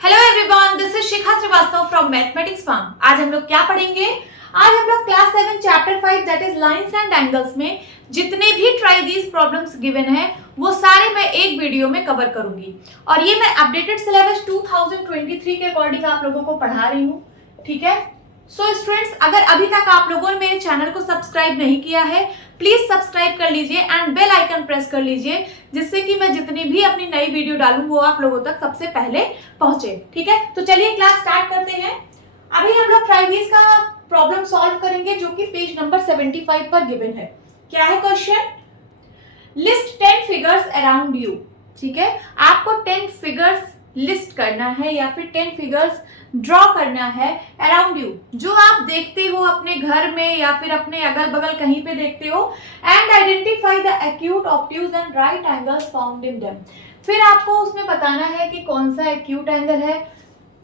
Hello everyone, this is Shikha Srivastava from mathematics farm. आज हम लोग क्या पढ़ेंगे? आज हम लोग class 7 chapter 5 that is lines and angles में जितने भी ट्राई दीज प्रॉब्लम्स गिवन है वो सारे मैं एक वीडियो में कवर करूंगी। और ये मैं अपडेटेड सिलेबस 2023 के अकॉर्डिंग आप लोगों को पढ़ा रही हूँ, ठीक है। सो स्टूडेंट्स, अगर अभी तक आप लोगों ने मेरे चैनल को सब्सक्राइब नहीं किया है, प्लीज सब्सक्राइब कर लीजिए एंड बेल आइकन प्रेस कर लीजिए, जिससे कि मैं जितनी भी अपनी नई वीडियो डालूं वो आप लोगों तक सबसे पहले पहुंचे, ठीक है। तो चलिए क्लास स्टार्ट करते हैं। अभी हम लोग ट्राइगीज का प्रॉब्लम सॉल्व करेंगे जो कि पेज नंबर 75 पर गिवन है। क्या है question? List 10 figures around you, ठीक है। आपको 10 फिगर्स लिस्ट करना है या फिर 10 फिगर्स ड्रॉ करना है अराउंड यू, जो आप देखते हो अपने घर में या फिर अपने अगल बगल कहीं पे देखते हो। And identify the acute, obtuse and right angles found in them. फिर आपको उसमें बताना है कि कौन सा एक्यूट एंगल है,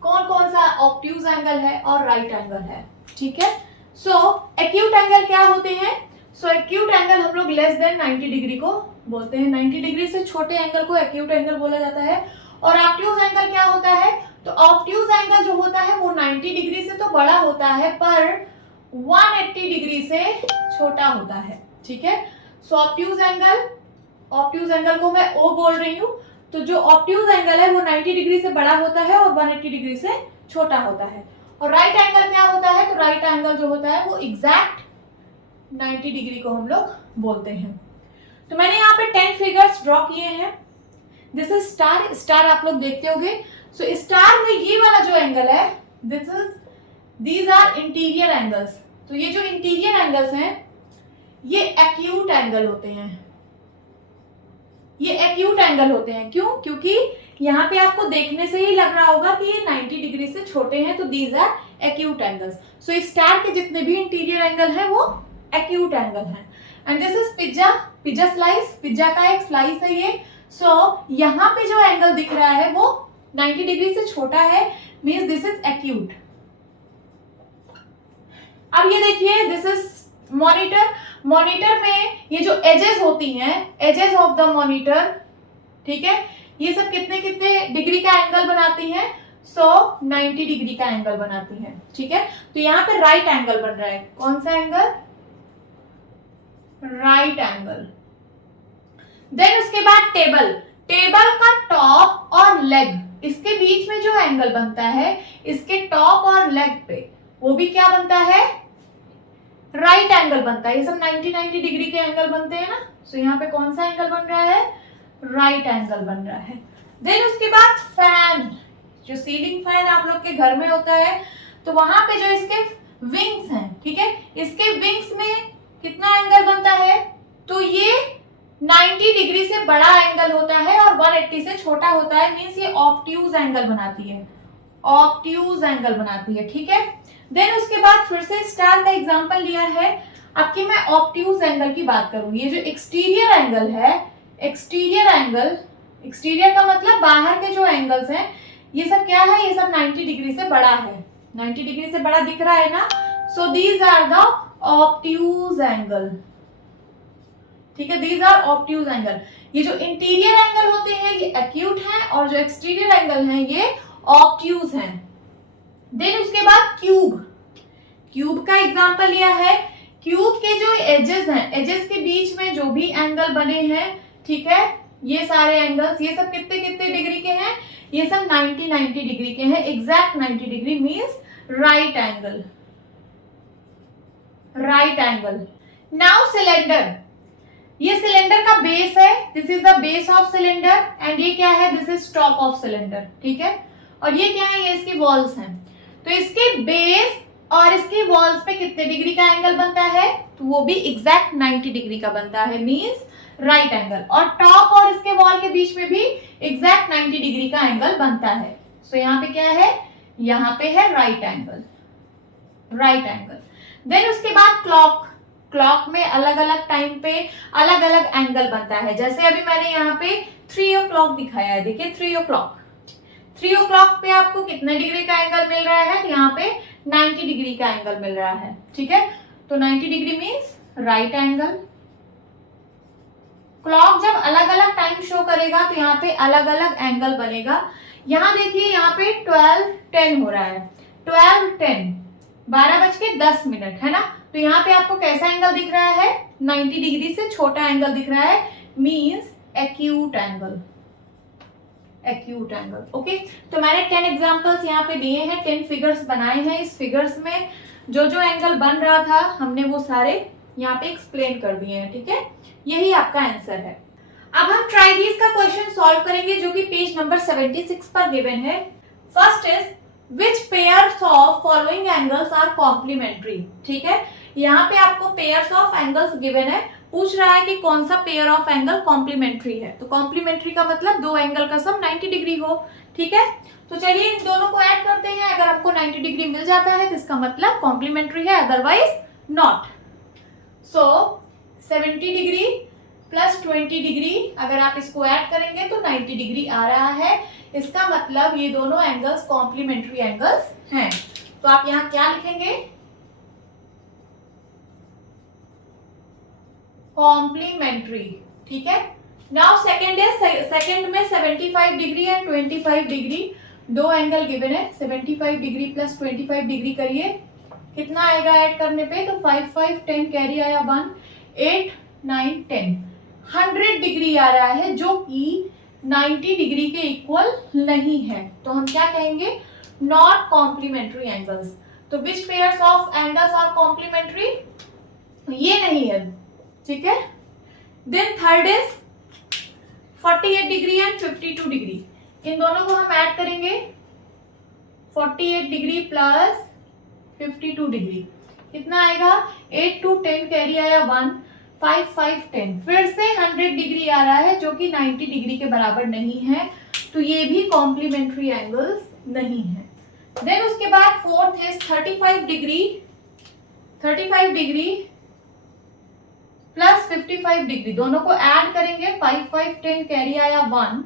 कौन कौन सा ऑब्ट्यूज एंगल है और राइट एंगल है, ठीक है। सो एक्यूट एंगल क्या होते हैं? सो एक्यूट एंगल हम लोग लेस देन 90 डिग्री को बोलते हैं। 90 डिग्री से छोटे एंगल को एक्यूट एंगल बोला जाता है। और ऑब्ट्यूज एंगल क्या होता है? तो ऑब्ट्यूज एंगल जो होता है वो 90 डिग्री से तो बड़ा होता है पर 180 डिग्री से छोटा होता है, ठीक है। सो ऑब्ट्यूज एंगल को मैं O बोल रही हूँ। तो जो ऑब्ट्यूज एंगल है वो 90 डिग्री से बड़ा होता है और 180 डिग्री से छोटा होता है। और राइट एंगल क्या होता है? तो राइट एंगल जो होता है वो एग्जैक्ट 90 डिग्री को हम लोग बोलते हैं। तो मैंने यहाँ पे 10 फिगर्स ड्रॉ किए हैं। This is star. स्टार आप लोग देखते होंगे। सो स्टार में ये वाला जो एंगल है, दीज आर इंटीरियर एंगल्स। तो ये जो इंटीरियर एंगल्स हैं ये एक्यूट एंगल होते हैं। ये एक्यूट एंगल होते हैं क्यों? क्योंकि यहाँ पे आपको देखने से ही लग रहा होगा कि ये 90 डिग्री से छोटे हैं, तो these are acute angles. So star के जितने भी इंटीरियर एंगल हैं वो एक्यूट एंगल हैं। And this is pizza slice. Pizza का एक स्लाइस है ये। सो यहाँ पे जो एंगल दिख रहा है वो 90 डिग्री से छोटा है, मींस दिस इज एक्यूट। अब ये देखिए, दिस इज मॉनिटर। मॉनिटर में ये जो एजेस होती हैं, एजेस ऑफ द मॉनिटर, ठीक है, ये सब कितने कितने डिग्री का एंगल बनाती हैं? 90 डिग्री का एंगल बनाती हैं, ठीक है। तो यहाँ पे राइट एंगल बन रहा है। कौन सा एंगल? Right angle. देन उसके बाद टेबल का टॉप और लेग, इसके बीच में जो एंगल बनता है, इसके टॉप और लेग पे वो भी क्या बनता है? राइट एंगल बनता है। ये सब 90 डिग्री के एंगल बनते हैं ना। सो यहाँ पे कौन सा एंगल बन रहा है? राइट एंगल बन रहा है। देन उसके बाद फैन, जो सीलिंग फैन आप लोग के घर में होता है, तो वहां पे जो इसके विंग्स हैं, ठीक है, इसके विंग्स में कितना एंगल बनता है? तो ये 90 डिग्री से बड़ा एंगल होता है और 180 से छोटा होता है, मींस ये ऑब्ट्यूज एंगल बनाती है। ऑब्ट्यूज एंगल बनाती है, ठीक है। देन उसके बाद फिर से स्टार का एग्जांपल लिया है। अब की मैं ऑब्ट्यूज एंगल की बात करूंगी। ये जो एक्सटीरियर एंगल है, एक्सटीरियर का मतलब बाहर के जो एंगल्स हैं, ये सब क्या है? ये सब 90 डिग्री से बड़ा है। 90 डिग्री से बड़ा दिख रहा है ना। So these are the obtuse angle, ठीक है। These are obtuse angle. ये जो इंटीरियर एंगल होते हैं ये एक्यूट हैं और जो एक्सटीरियर एंगल हैं ये ऑब्ट्यूज हैं। देन उसके बाद क्यूब का एग्जांपल लिया है। क्यूब के जो एजेस हैं, एजेस के बीच में जो भी एंगल बने हैं, ठीक है, ये सारे एंगल्स, ये सब कितने कितने डिग्री के हैं? ये सब 90 डिग्री के हैं। Exact 90 degree means right angle. Now cylinder. ये सिलेंडर का बेस है। This is the base of cylinder and ये क्या है? This is top of cylinder, ठीक है। और ये क्या है? ये इसकी वॉल्स हैं। तो इसके बेस और इसकी वॉल्स पे कितने डिग्री का एंगल बनता है? तो वो भी एग्जैक्ट 90 डिग्री का बनता है, मींस राइट एंगल। और टॉप और इसके वॉल के बीच में भी एग्जैक्ट 90 डिग्री का एंगल बनता है। सो यहाँ पे क्या है? यहाँ पे है राइट एंगल। देन उसके बाद क्लॉक में अलग अलग टाइम पे अलग अलग एंगल बनता है। जैसे अभी मैंने यहाँ पे 3 o'clock दिखाया है, देखिए 3 o'clock पे आपको कितने डिग्री का एंगल मिल रहा है? यहाँ पे 90 डिग्री का एंगल मिल रहा है, ठीक है। तो 90 degree means right angle. Clock जब अलग अलग टाइम शो करेगा तो यहाँ पे अलग अलग एंगल बनेगा। यहाँ देखिए यहाँ पे 12:10 हो रहा है, 12:10, 12:10 है ना। तो यहाँ पे आपको कैसा एंगल दिख रहा है, 90 डिग्री से छोटा एंगल दिख रहा है, means acute angle, acute angle. Okay, तो मैंने 10 एग्जांपल्स यहाँ पे दिए हैं, 10 फिगर्स बनाए हैं। इस फिगर्स में जो जो एंगल बन रहा था हमने वो सारे यहाँ पे एक्सप्लेन कर दिए हैं, ठीक है। यही आपका आंसर है। अब हम ट्राई दिस का क्वेश्चन सॉल्व करेंगे जो कि पेज नंबर 76 पर गिवन है। First is which pairs of following angles are complementary, ठीक है। यहाँ पे आपको पेयर्स ऑफ एंगल्स गिवन है, पूछ रहा है कि कौन सा पेयर ऑफ एंगल कॉम्प्लीमेंट्री है। तो कॉम्प्लीमेंट्री का मतलब दो एंगल का सम 90 डिग्री हो, ठीक है। तो चलिए इन दोनों को ऐड करते हैं, अगर आपको 90 डिग्री मिल जाता है तो इसका मतलब कॉम्प्लीमेंट्री है, otherwise not. So 70 degree plus 20 degree, अगर आप इसको ऐड करेंगे तो 90 डिग्री आ रहा है। इसका मतलब ये दोनों एंगल्स कॉम्प्लीमेंट्री एंगल्स हैं। तो आप यहाँ क्या लिखेंगे, कॉम्प्लीमेंट्री, ठीक है। नाउ सेकंड है, सेकंड में 75 डिग्री एंड 25 डिग्री दो एंगल गिवन है। 75 डिग्री प्लस 25 डिग्री करिए, कितना आएगा ऐड करने पे, तो 5 5 10 कैरी आया 1, 8 9 10, 100 डिग्री आ रहा है जो कि 90 डिग्री के इक्वल नहीं है। तो हम क्या कहेंगे, नॉट कॉम्प्लीमेंट्री एंगल्स। तो which pairs of angles are complementary, ये नहीं है, ठीक है। Then third is 48 degree and 52 degree, इन दोनों को हम ऐड करेंगे। 48 डिग्री प्लस 52 डिग्री कितना आएगा, 8 2 10 कैरी आया 1, 5 5 10, फिर से 100 डिग्री आ रहा है जो कि 90 डिग्री के बराबर नहीं है। तो ये भी कॉम्प्लीमेंट्री एंगल्स नहीं है। देन उसके बाद fourth is 35 degree, 35 degree plus 55 degree, दोनों को ऐड करेंगे। 5 5 10 कैरी आया 1,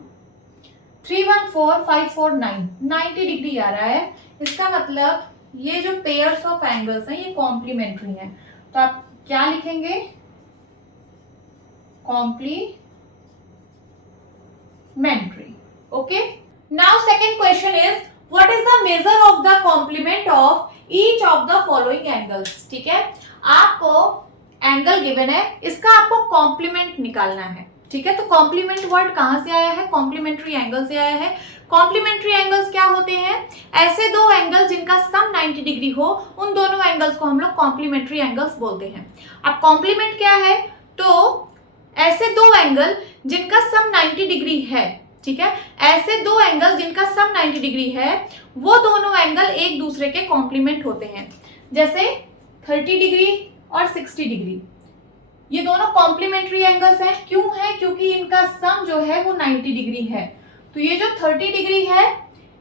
3 1 4 5 4 9, 90 डिग्री आ रहा है। इसका मतलब ये जो पेयर्स ऑफ एंगल्स हैं ये कॉम्प्लीमेंट्री हैं। तो आप क्या लिखेंगे, complementary. Okay, now second question is what is the measure of the complement of each of the following angles, ठीक है। आपको एंगल गिवन है, इसका आपको कॉम्प्लीमेंट निकालना है, ठीक है। तो कॉम्प्लीमेंट वर्ड कहां से आया है, कॉम्प्लीमेंट्री एंगल से आया है। कॉम्प्लीमेंट्री एंगल्स क्या होते हैं, ऐसे दो एंगल जिनका सम 90 डिग्री हो, उन दोनों एंगल्स को हम लोग कॉम्प्लीमेंट्री एंगल्स बोलते हैं। अब कॉम्प्लीमेंट क्या है, तो ऐसे दो एंगल जिनका सम 90 डिग्री है, ठीक है। ऐसे दो एंगल जिनका सम 90 डिग्री है, वो दोनों एंगल एक दूसरे के कॉम्प्लीमेंट होते हैं। जैसे 30 डिग्री और 60 डिग्री, ये दोनों कॉम्प्लीमेंट्री एंगल्स हैं। क्यों है, क्योंकि इनका सम जो है वो 90 डिग्री है। तो ये जो 30 डिग्री है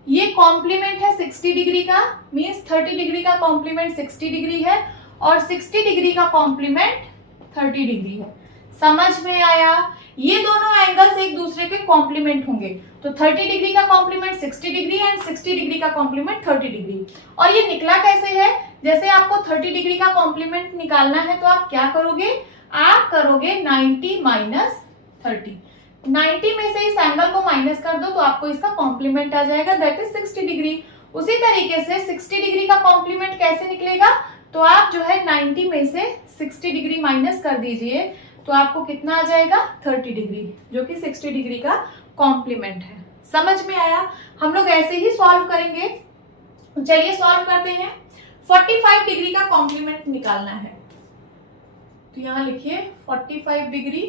ये कॉम्प्लीमेंट है 60 डिग्री का, मींस 30 डिग्री का कॉम्प्लीमेंट 60 डिग्री है और 60 डिग्री का कॉम्प्लीमेंट 30 डिग्री है। समझ में आया, ये दोनों एंगल्स एक दूसरे के कॉम्प्लीमेंट होंगे। तो 30 डिग्री का कॉम्प्लीमेंट 60 डिग्री एंड 60 डिग्री का कॉम्प्लीमेंट 30 डिग्री। और ये निकला कैसे है, जैसे आपको 30 डिग्री का कॉम्प्लीमेंट निकालना है तो आप क्या करोगे, आप करोगे 90 माइनस 30, 90 में से इस एंगल को माइनस कर दो तो आपको इसका कॉम्प्लीमेंट आ जाएगा, दैट इज 60 डिग्री। उसी तरीके से 60 डिग्री का कॉम्प्लीमेंट कैसे निकलेगा, तो आप जो है 90 में से 60 डिग्री माइनस कर दीजिए तो आपको कितना आ जाएगा, 30 डिग्री, जो कि 60 डिग्री का कॉम्प्लीमेंट है। समझ में आया, हम लोग ऐसे ही सॉल्व करेंगे। चलिए सॉल्व करते हैं। 45 डिग्री का कॉम्प्लीमेंट निकालना है, तो यहां लिखिए 45 डिग्री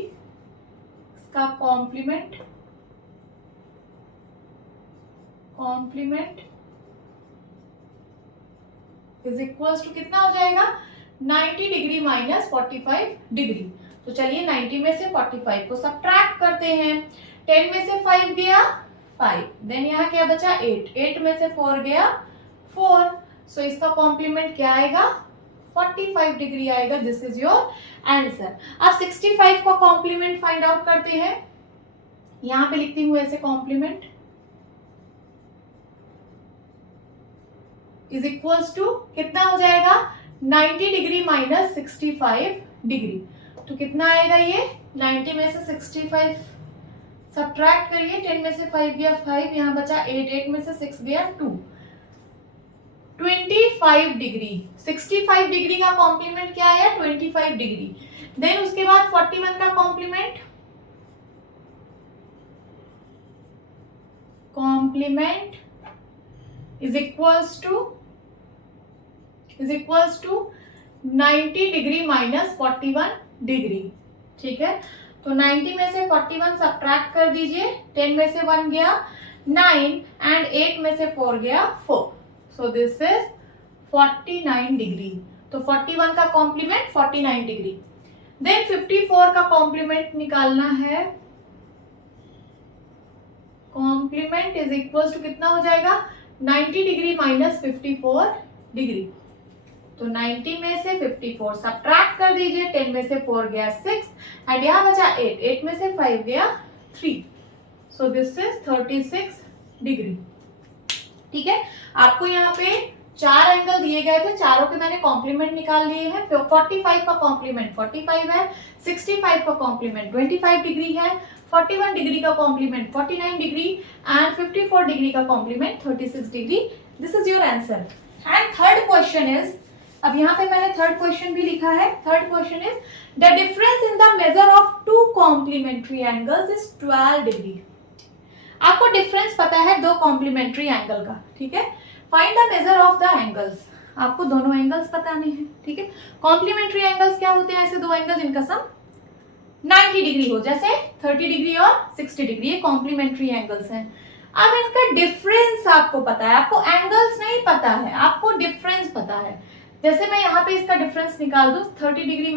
इसका कॉम्प्लीमेंट इज इक्वल्स टू कितना हो जाएगा, 90 डिग्री माइनस 45 डिग्री। तो चलिए 90 में से 45 को सब्ट्रैक्ट करते हैं। 10 में से 5 गया 5, देन यहाँ क्या बचा 8, 8 में से 4 गया 4। सो इसका कॉम्प्लीमेंट क्या आएगा, 45 डिग्री आएगा। This is your answer. अब 65 का कॉम्प्लीमेंट फाइंड आउट करते हैं। यहां पे लिखती हूं ऐसे, कॉम्प्लीमेंट इज इक्वल्स टू कितना हो जाएगा, 90 डिग्री माइनस 65 डिग्री। तो कितना आएगा ये, 90 में से सब्ट्रैक्ट करिए, 10 में से 5 गया 5, यहाँ बचा 8, 8 में से 6 गया 2, 25 डिग्री। 65 डिग्री का कॉम्प्लीमेंट क्या आया? 25 डिग्री। देन उसके बाद 41 का complement is equals to 90 degree minus 41 degree. ठीक है, तो 90 में से 41 सब्ट्रैक्ट कर दीजिए, 10 में से 1 गया 9 एंड 8 में से 4 गया 4, सो दिस इज 49 डिग्री। तो 41 का कॉम्प्लीमेंट 49 डिग्री। देन 54 का कॉम्प्लीमेंट निकालना है, कॉम्प्लीमेंट इज इक्वल टू कितना हो जाएगा? 90 डिग्री माइनस 54 डिग्री। तो 90 में से 54 सब्ट्रैक्ट कर दीजिए, 10 में से 4 गया 6 एंड यहाँ बचा 8, 8 में से 5 गया 3, सो दिस इज 36 डिग्री। ठीक है, आपको यहाँ पे 4 एंगल दिए गए थे, चारों के मैंने कॉम्प्लीमेंट निकाल लिए हैं। 45 का कॉम्प्लीमेंट 45 है, 65 का कॉम्प्लीमेंट 25 डिग्री है, 41 डिग्री का कॉम्प्लीमेंट 49 डिग्री एंड 54 डिग्री का complement 36 degree. This is your answer. And third question is, अब यहाँ पे मैंने थर्ड क्वेश्चन भी लिखा है। Third question is the difference in the measure of two complementary angles is 12 degree. आपको डिफरेंस पता है दो कॉम्प्लीमेंट्री एंगल का, ठीक है। Find the measure of the angles, आपको दोनों एंगल्स बताने हैं, ठीक है। कॉम्प्लीमेंट्री एंगल्स क्या होते हैं? ऐसे दो एंगल जिनका सम 90 डिग्री हो, जैसे 30 डिग्री और 60 डिग्री, ये कॉम्प्लीमेंट्री एंगल्स हैं। अब इनका डिफरेंस आपको पता है, आपको एंगल्स नहीं पता है, आपको डिफरेंस पता है। जैसे मैं यहाँ पे इसका डिफरेंस निकाल दूं, 60 डिग्री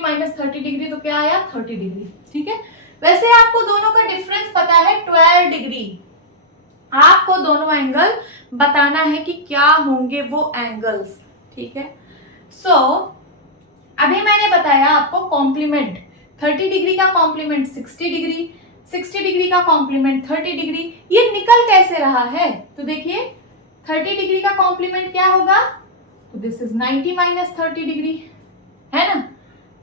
माइनस 30 डिग्री, तो क्या आया? 30 डिग्री, ठीक है। वैसे आपको दोनों का डिफरेंस पता है 12 डिग्री। आपको दोनों एंगल बताना है कि क्या होंगे वो एंगल्स, ठीक है। सो अभी मैंने बताया आपको कॉम्प्लीमेंट, 30 डिग्री का कॉम्प्लीमेंट 60 डिग्री, 60 डिग्री का कॉम्प्लीमेंट 30 डिग्री। ये निकल कैसे रहा है? तो देखिए 30 डिग्री का कॉम्प्लीमेंट क्या होगा? तो दिस इज 90 माइनस 30 डिग्री, है ना।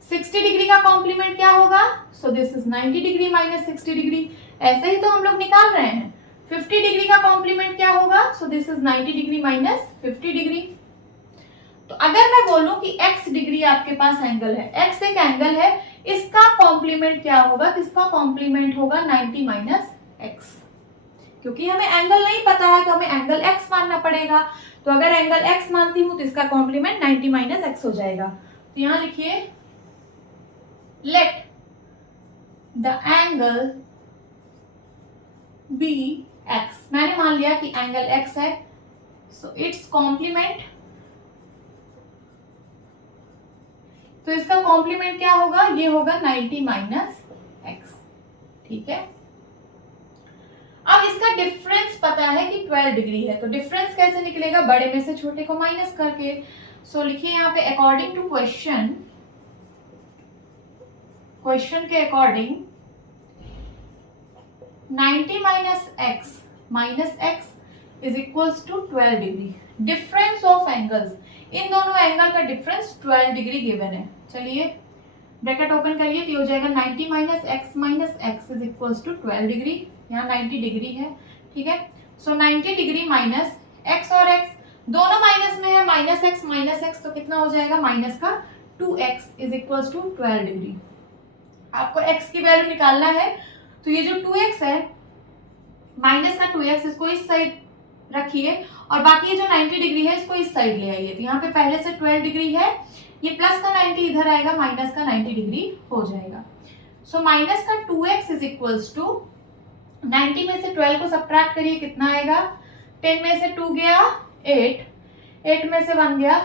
60 डिग्री का कॉम्प्लीमेंट क्या होगा? सो this is 90 degree minus 60 degree. ऐसे ही तो हम लोग निकाल रहे हैं। 50 डिग्री का कॉम्प्लीमेंट क्या होगा? सो this is 90 degree minus 50 degree. तो अगर मैं बोलूं कि x डिग्री आपके पास एंगल है, x एक एंगल है, इसका कॉम्प्लीमेंट क्या होगा? तो इसका कॉम्प्लीमेंट होगा 90 माइनस x। क्योंकि हमें एंगल नहीं पता है तो हमें एंगल x मानना पड़ेगा। तो अगर एंगल x मानती हूं तो इसका कॉम्प्लीमेंट 90 माइनस x हो जाएगा। तो यहां लिखिए let the angle be x। मैंने मान लिया कि एंगल x है, सो इट्स कॉम्प्लीमेंट, तो इसका कॉम्प्लीमेंट क्या होगा? ये होगा 90 माइनस x, ठीक है। अब इसका डिफरेंस पता है कि 12 डिग्री है, तो डिफरेंस कैसे निकलेगा? बड़े में से छोटे को माइनस करके। सो लिखिए यहाँ पे अकॉर्डिंग टू क्वेश्चन के according 90 minus x is equals to 12 degree. Difference of angles, इन दोनों एंगल का डिफरेंस 12 डिग्री गिवन है। चलिए ब्रैकेट ओपन करिए, तो हो जाएगा 90 minus x is equals to 12 degree. यहाँ 90 डिग्री है, ठीक है। सो 90 डिग्री माइनस x और x दोनों माइनस में है, माइनस x तो कितना हो जाएगा? माइनस का 2x is equals to 12 degree. आपको x की वैल्यू निकालना है, तो ये जो 2x है, माइनस का 2x, इसको इस साइड रखिए और बाकी ये जो 90 डिग्री है इसको इस साइड ले आइए। तो यहाँ पे पहले से 12 डिग्री है, ये प्लस का 90 इधर आएगा, माइनस का 90 डिग्री हो जाएगा। सो माइनस का 2x इज इक्वल्स टू 90 में से 12 को सब्ट्रैक्ट करिए, कितना आएगा? 10 में से 2 गया 8, 8 में से 1 गया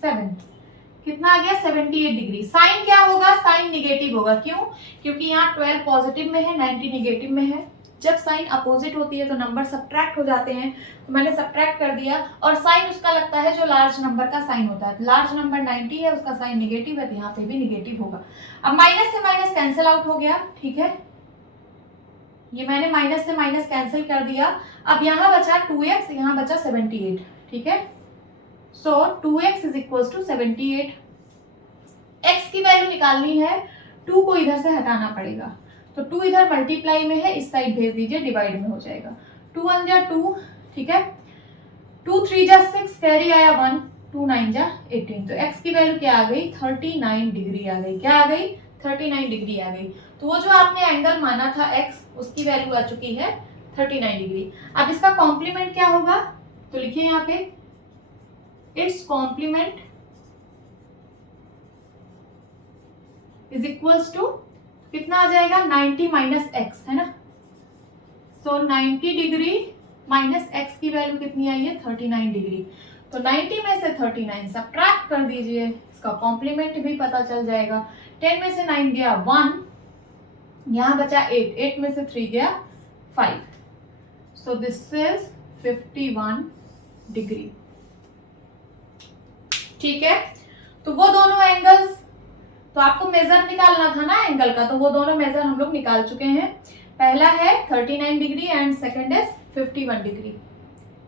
7, कितना आ गया? 78 डिग्री। साइन क्या होगा? साइन निगेटिव होगा। क्यों? क्योंकि यहाँ 12 पॉजिटिव में है, 90 निगेटिव में है। जब साइन अपोजिट होती है तो नंबर सब्ट्रैक्ट हो जाते हैं, तो मैंने सब्ट्रैक्ट कर दिया। और साइन उसका लगता है जो लार्ज नंबर का साइन होता है। लार्ज नंबर 90 है, उसका साइन निगेटिव है, तो यहाँ पे भी निगेटिव होगा। अब माइनस से माइनस कैंसिल आउट हो गया, ठीक है। ये मैंने माइनस से माइनस कैंसिल कर दिया। अब यहाँ बचा 2x, यहाँ बचा 78, ठीक है। So 2x is equals to 78। x की वैल्यू निकालनी है, 2 को इधर से हटाना पड़ेगा, तो 2 इधर मल्टीप्लाई में है, इस साइड भेज दीजिए, डिवाइड में हो जाएगा। 2 1 जा 2, ठीक है, 2 3 जा 6, कैरी आया 1, 2 9 जा 18। तो x की वैल्यू क्या आ गई? 39 डिग्री आ गई। क्या आ गई? 39 डिग्री आ गई। तो वो जो आपने एंगल माना था x, उसकी वैल्यू आ चुकी है 39 डिग्री। अब इसका कॉम्प्लीमेंट क्या होगा? तो लिखिए यहाँ पे, it's complement is equals to कितना आ जाएगा? 90 माइनस एक्स, है ना। सो 90 डिग्री माइनस एक्स की वैल्यू कितनी आई है? 39 डिग्री। तो 90 में से 39 सब्ट्रैक्ट कर दीजिए, इसका कॉम्प्लीमेंट भी पता चल जाएगा। 10 में से 9 गया 1, यहां बचा 8, 8 में से 3 गया 5। सो दिस इज 51 डिग्री। ठीक है, तो वो दोनों एंगल्स, तो आपको मेजर निकालना था ना एंगल का, तो वो दोनों मेजर हम लोग निकाल चुके हैं। पहला है 39 degree and second is 51 degree.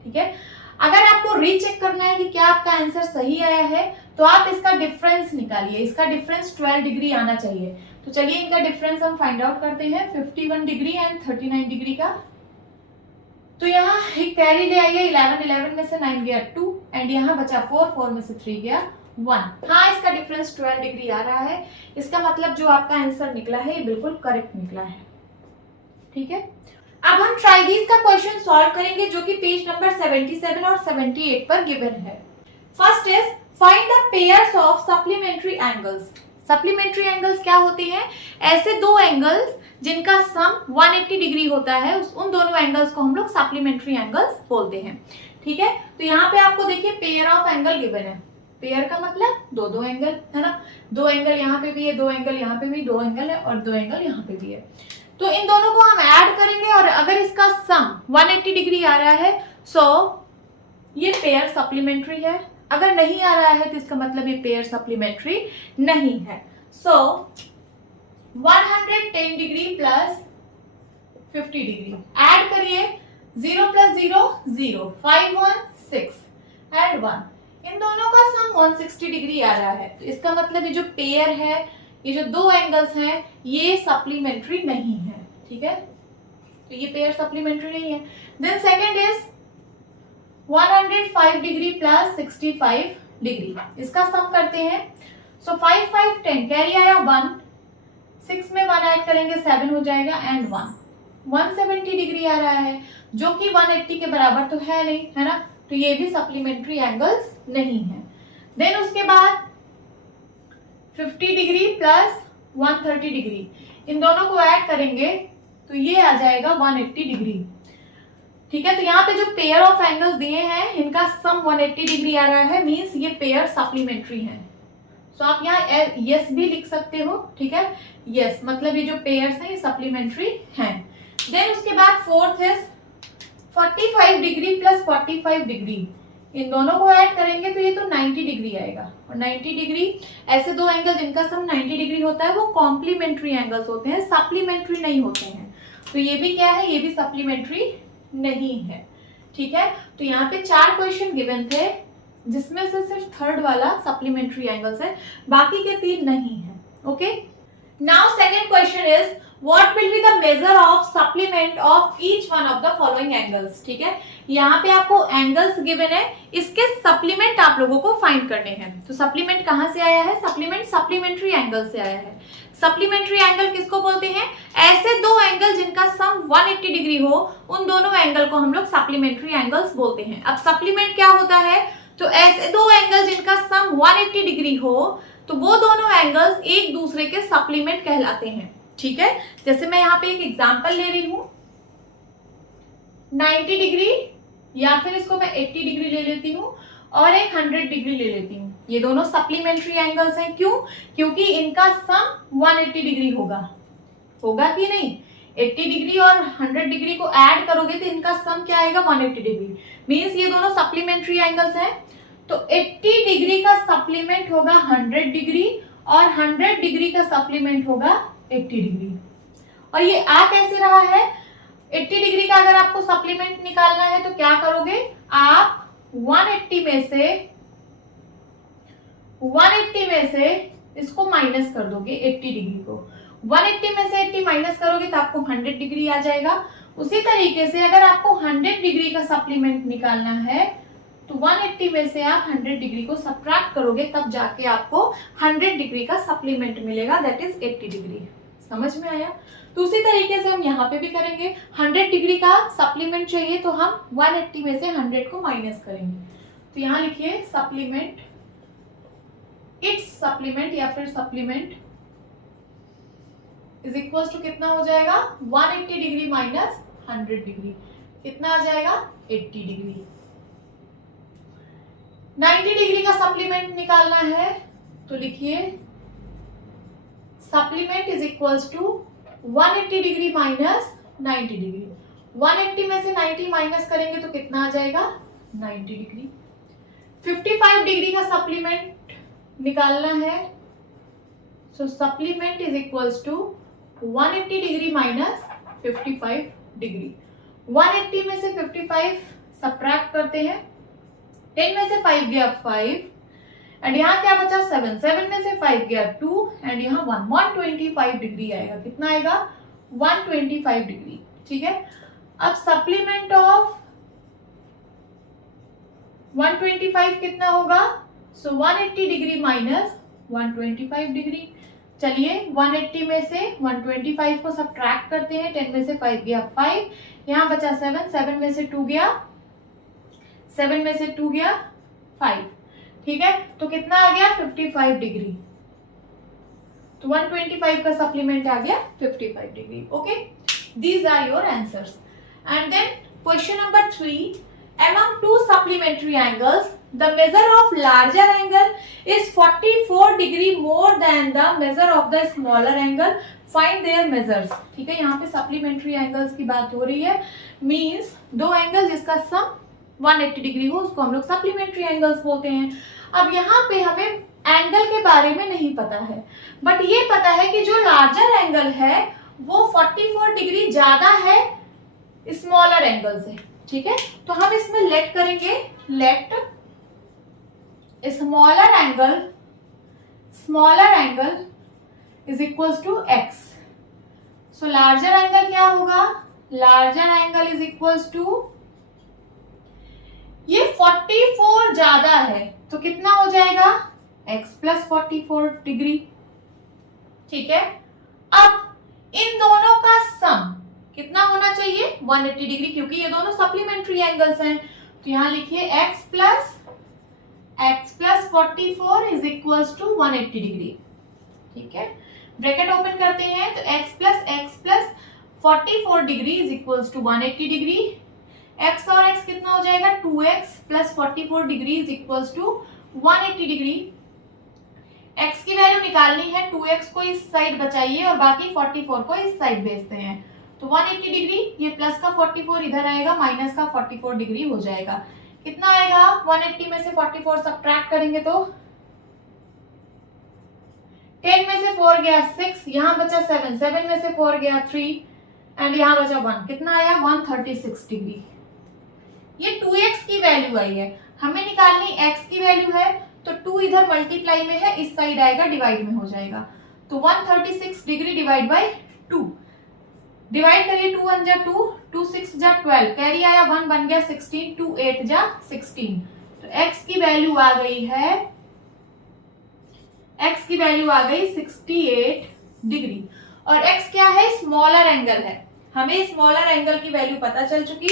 ठीक है, अगर आपको रीचेक करना है कि क्या आपका आंसर सही आया है, तो आप इसका डिफरेंस निकालिए। इसका डिफरेंस 12 डिग्री आना चाहिए। तो चलिए इनका डिफरेंस हम फाइंड आउट करते हैं, 51 डिग्री एंड 39 डिग्री का। तो यहाँ एक कैरी ले आइए, 11 11 में से 9 गया 2 एंड यहाँ बचा 4, 4 में से 3 गया 1। हाँ, इसका डिफरेंस 12 डिग्री आ रहा है। इसका मतलब जो आपका आंसर निकला है ये बिल्कुल करेक्ट निकला है। ठीक है, अब हम ट्राइगीज का क्वेश्चन सॉल्व करेंगे जो कि पेज नंबर 77 और 78 पर गिवन है। First is find the pairs of supplementary angles. Supplementary angles क्या होते हैं? ऐसे दो एंगल्स जिनका सम 180 डिग्री होता है, उन दोनों एंगल्स को हम लोग सप्लीमेंट्री एंगल्स बोलते हैं। ठीक है, तो यहाँ पे आपको देखिए पेयर ऑफ एंगल गिवन है। पेयर का मतलब दो दो एंगल, है ना। दो एंगल यहाँ पे भी है, दो एंगल यहाँ पे भी, दो एंगल है और दो एंगल यहाँ पे भी है। तो इन दोनों को हम ऐड करेंगे और अगर इसका सम 180 डिग्री आ रहा है, सो ये पेयर सप्लीमेंट्री है। अगर नहीं आ रहा है तो इसका मतलब ये पेयर सप्लीमेंट्री नहीं है। सो 110 डिग्री प्लस 50 डिग्री ऐड करिए, 0 प्लस 0 0, 5 1 6 एंड 1। इन दोनों का सम 160 डिग्री आ रहा है। तो इसका मतलब ये जो पेयर है, ये जो दो एंगल्स हैं, ये सप्लीमेंट्री नहीं है। ठीक है, तो ये पेयर सप्लीमेंट्री नहीं है। Then second is 105 degree plus 65 degree, इसका सम करते हैं। सो 5 5 10, कैरी आया 1, 6 में 1 ऐड करेंगे 7 हो जाएगा एंड 1। 170 डिग्री आ रहा है जो कि 180 के बराबर तो है नहीं, है ना। तो ये भी सप्लीमेंट्री एंगल्स नहीं है। देन उसके बाद 50 डिग्री प्लस 130 डिग्री, इन दोनों को ऐड करेंगे तो ये आ जाएगा 180 डिग्री। ठीक है, तो यहाँ पे जो पेयर ऑफ एंगल्स दिए हैं इनका सम 180 डिग्री आ रहा है, मींस ये पेयर सप्लीमेंट्री है। सो आप यहाँ यस भी लिख सकते हो। ठीक है, यस मतलब ये जो पेयर्स हैं ये सप्लीमेंट्री हैं। देन उसके बाद fourth is 45 degree plus 45 degree, इन दोनों को ऐड करेंगे तो ये तो 90 डिग्री आएगा। और 90 डिग्री, ऐसे दो एंगल जिनका सम 90 डिग्री होता है वो कॉम्प्लीमेंट्री एंगल्स होते हैं, सप्लीमेंट्री नहीं होते हैं। तो ये भी क्या है? ये भी सप्लीमेंट्री नहीं है। ठीक है, तो यहाँ पे 4 क्वेश्चन गिवन थे जिसमें से सिर्फ थर्ड वाला सप्लीमेंट्री एंगल्स है, बाकी के 3 नहीं है। Okay, now second question is what will be the measure of supplement of each one of the following angles। ठीक है, यहाँ पे आपको एंगल्स गिवन है, इसके सप्लीमेंट आप लोगों को फाइंड करने हैं। तो सप्लीमेंट कहाँ से आया है? सप्लीमेंट सप्लीमेंट्री एंगल से आया है। सप्लीमेंट्री एंगल किसको बोलते हैं? ऐसे दो एंगल जिनका सम 180 डिग्री हो, उन दोनों एंगल को हम लोग सप्लीमेंट्री एंगल्स बोलते हैं। अब सप्लीमेंट क्या होता है? तो ऐसे दो एंगल जिनका सम 180 डिग्री हो, तो वो दोनों एंगल्स एक दूसरे के सप्लीमेंट कहलाते हैं। ठीक है, जैसे मैं यहाँ पे एक एग्जांपल ले रही हूँ, 90 डिग्री या फिर इसको मैं 80 डिग्री ले लेती हूँ और एक 100 डिग्री ले लेती हूँ। ये दोनों सप्लीमेंट्री एंगल्स हैं। क्यों? क्योंकि इनका सम 180 डिग्री होगा कि नहीं? 80 डिग्री और 100 डिग्री को ऐड करोगे तो इनका सम क्या आएगा? 180 डिग्री। मीन्स ये दोनों सप्लीमेंट्री एंगल्स हैं। तो 80 डिग्री का सप्लीमेंट होगा 100 डिग्री और 100 डिग्री का सप्लीमेंट होगा 80 डिग्री। और ये आ कैसे रहा है? 80 डिग्री का अगर आपको सप्लीमेंट निकालना है तो क्या करोगे? आप 180 में से इसको माइनस कर दोगे 80 डिग्री को। 180 में से 80 माइनस करोगे तो आपको 100 डिग्री आ जाएगा। उसी तरीके से अगर आपको 100 डिग्री का सप्लीमेंट निकालना है तो 180 में से आप 100 डिग्री को सब्ट्रैक्ट करोगे, तब जाके आपको 100 डिग्री का सप्लीमेंट मिलेगा, दैट इज 80 डिग्री। समझ में आया? तो उसी तरीके से हम यहाँ पे भी करेंगे। 100 डिग्री का सप्लीमेंट चाहिए तो हम 180 में से 100 को माइनस करेंगे। तो यहाँ लिखिए सप्लीमेंट, इट्स सप्लीमेंट या फिर सप्लीमेंट इज इक्वल टू कितना हो जाएगा, 180 डिग्री माइनस 100 डिग्री, कितना आ जाएगा, 80 डिग्री। 90 डिग्री का सप्लीमेंट निकालना है तो लिखिए supplement is equals to 180 degree minus 90 degree. 180 में से 90 माइनस करेंगे तो कितना आ जाएगा, 90 डिग्री। 55 डिग्री का सप्लीमेंट निकालना है, so supplement is equals to 180 degree minus 55 degree. 180 में से 55 सब्ट्रैक्ट करते हैं, 10 में से 5 गया 5 एंड यहाँ क्या बचा 7, 7 में से 5 गया 2 एंड यहाँ 125 डिग्री आएगा। कितना आएगा, 125 डिग्री। ठीक है, अब सप्लीमेंट ऑफ 125 कितना होगा, सो 180 डिग्री माइनस 125 डिग्री। चलिए 180 में से 125 को सब्ट्रैक्ट करते हैं, 10 में से 5 गया 5, यहाँ बचा 7, 7 में से 2 गया, 7 में से 2 गया 5। ठीक है, तो कितना आ गया, 55 डिग्री। तो 125 का सप्लीमेंट आ गया 55 degree. Okay, these are your answers. And then question number 3, among two supplementary angles the measure of larger angle is 44 degree more than the measure of the smaller angle, find their measures। ठीक है, यहाँ पे supplementary angles की बात हो रही है, means दो एंगल जिसका सम 180 डिग्री हो उसको हम लोग सप्लीमेंट्री एंगल्स बोलते हैं। अब यहाँ पे हमें एंगल के बारे में नहीं पता है, बट ये पता है कि जो लार्जर एंगल है वो 44 डिग्री ज्यादा है स्मॉलर एंगल से। ठीक है, तो हम इसमें लेट करेंगे, let smaller angle is equals to x. So larger angle क्या होगा, larger angle is equals to, ये 44 ज्यादा है तो कितना हो जाएगा, x प्लस 44 डिग्री। ठीक है, अब इन दोनों का सम कितना होना चाहिए, 180 डिग्री, क्योंकि ये दोनों सप्लीमेंट्री एंगल्स हैं। तो यहाँ लिखिए x plus 44 is equals to 180 degree. ठीक है, ब्रैकेट ओपन करते हैं तो x plus 44 degree is equals to 180 degree. x और x कितना हो जाएगा, 2x plus 44 degree is equals to 180 degree. x की वैल्यू निकालनी है, 2x को इस साइड बचाइए और बाकी 44 को इस साइड भेजते हैं। तो 180 डिग्री, ये प्लस का 44 इधर आएगा, माइनस का 44 डिग्री हो जाएगा। कितना आएगा, 180 में से 44 सब्ट्रैक्ट करेंगे तो 10 में से 4 गया 6, यहाँ बचा 7, 7 में से 4 गया 3 एंड यहाँ बचा 1, कितना आया, 136 डिग्री। ये 2x की वैल्यू आई है, हमें निकालनी x की वैल्यू है, तो 2 इधर मल्टीप्लाई में है, इस साइड आएगा, डिवाइड में हो जाएगा। तो 136 डिग्री डिवाइड बाई 2, डिवाइड करिए, 2 1 जा 2, 2 6 जा 12, कैरी आया 1 बन गया 16, 2 8 जा 16। तो x की वैल्यू आ गई है, x की वैल्यू आ गई 68 डिग्री। और x क्या है, स्मॉलर एंगल है, हमें स्मॉलर एंगल की वैल्यू पता चल चुकी।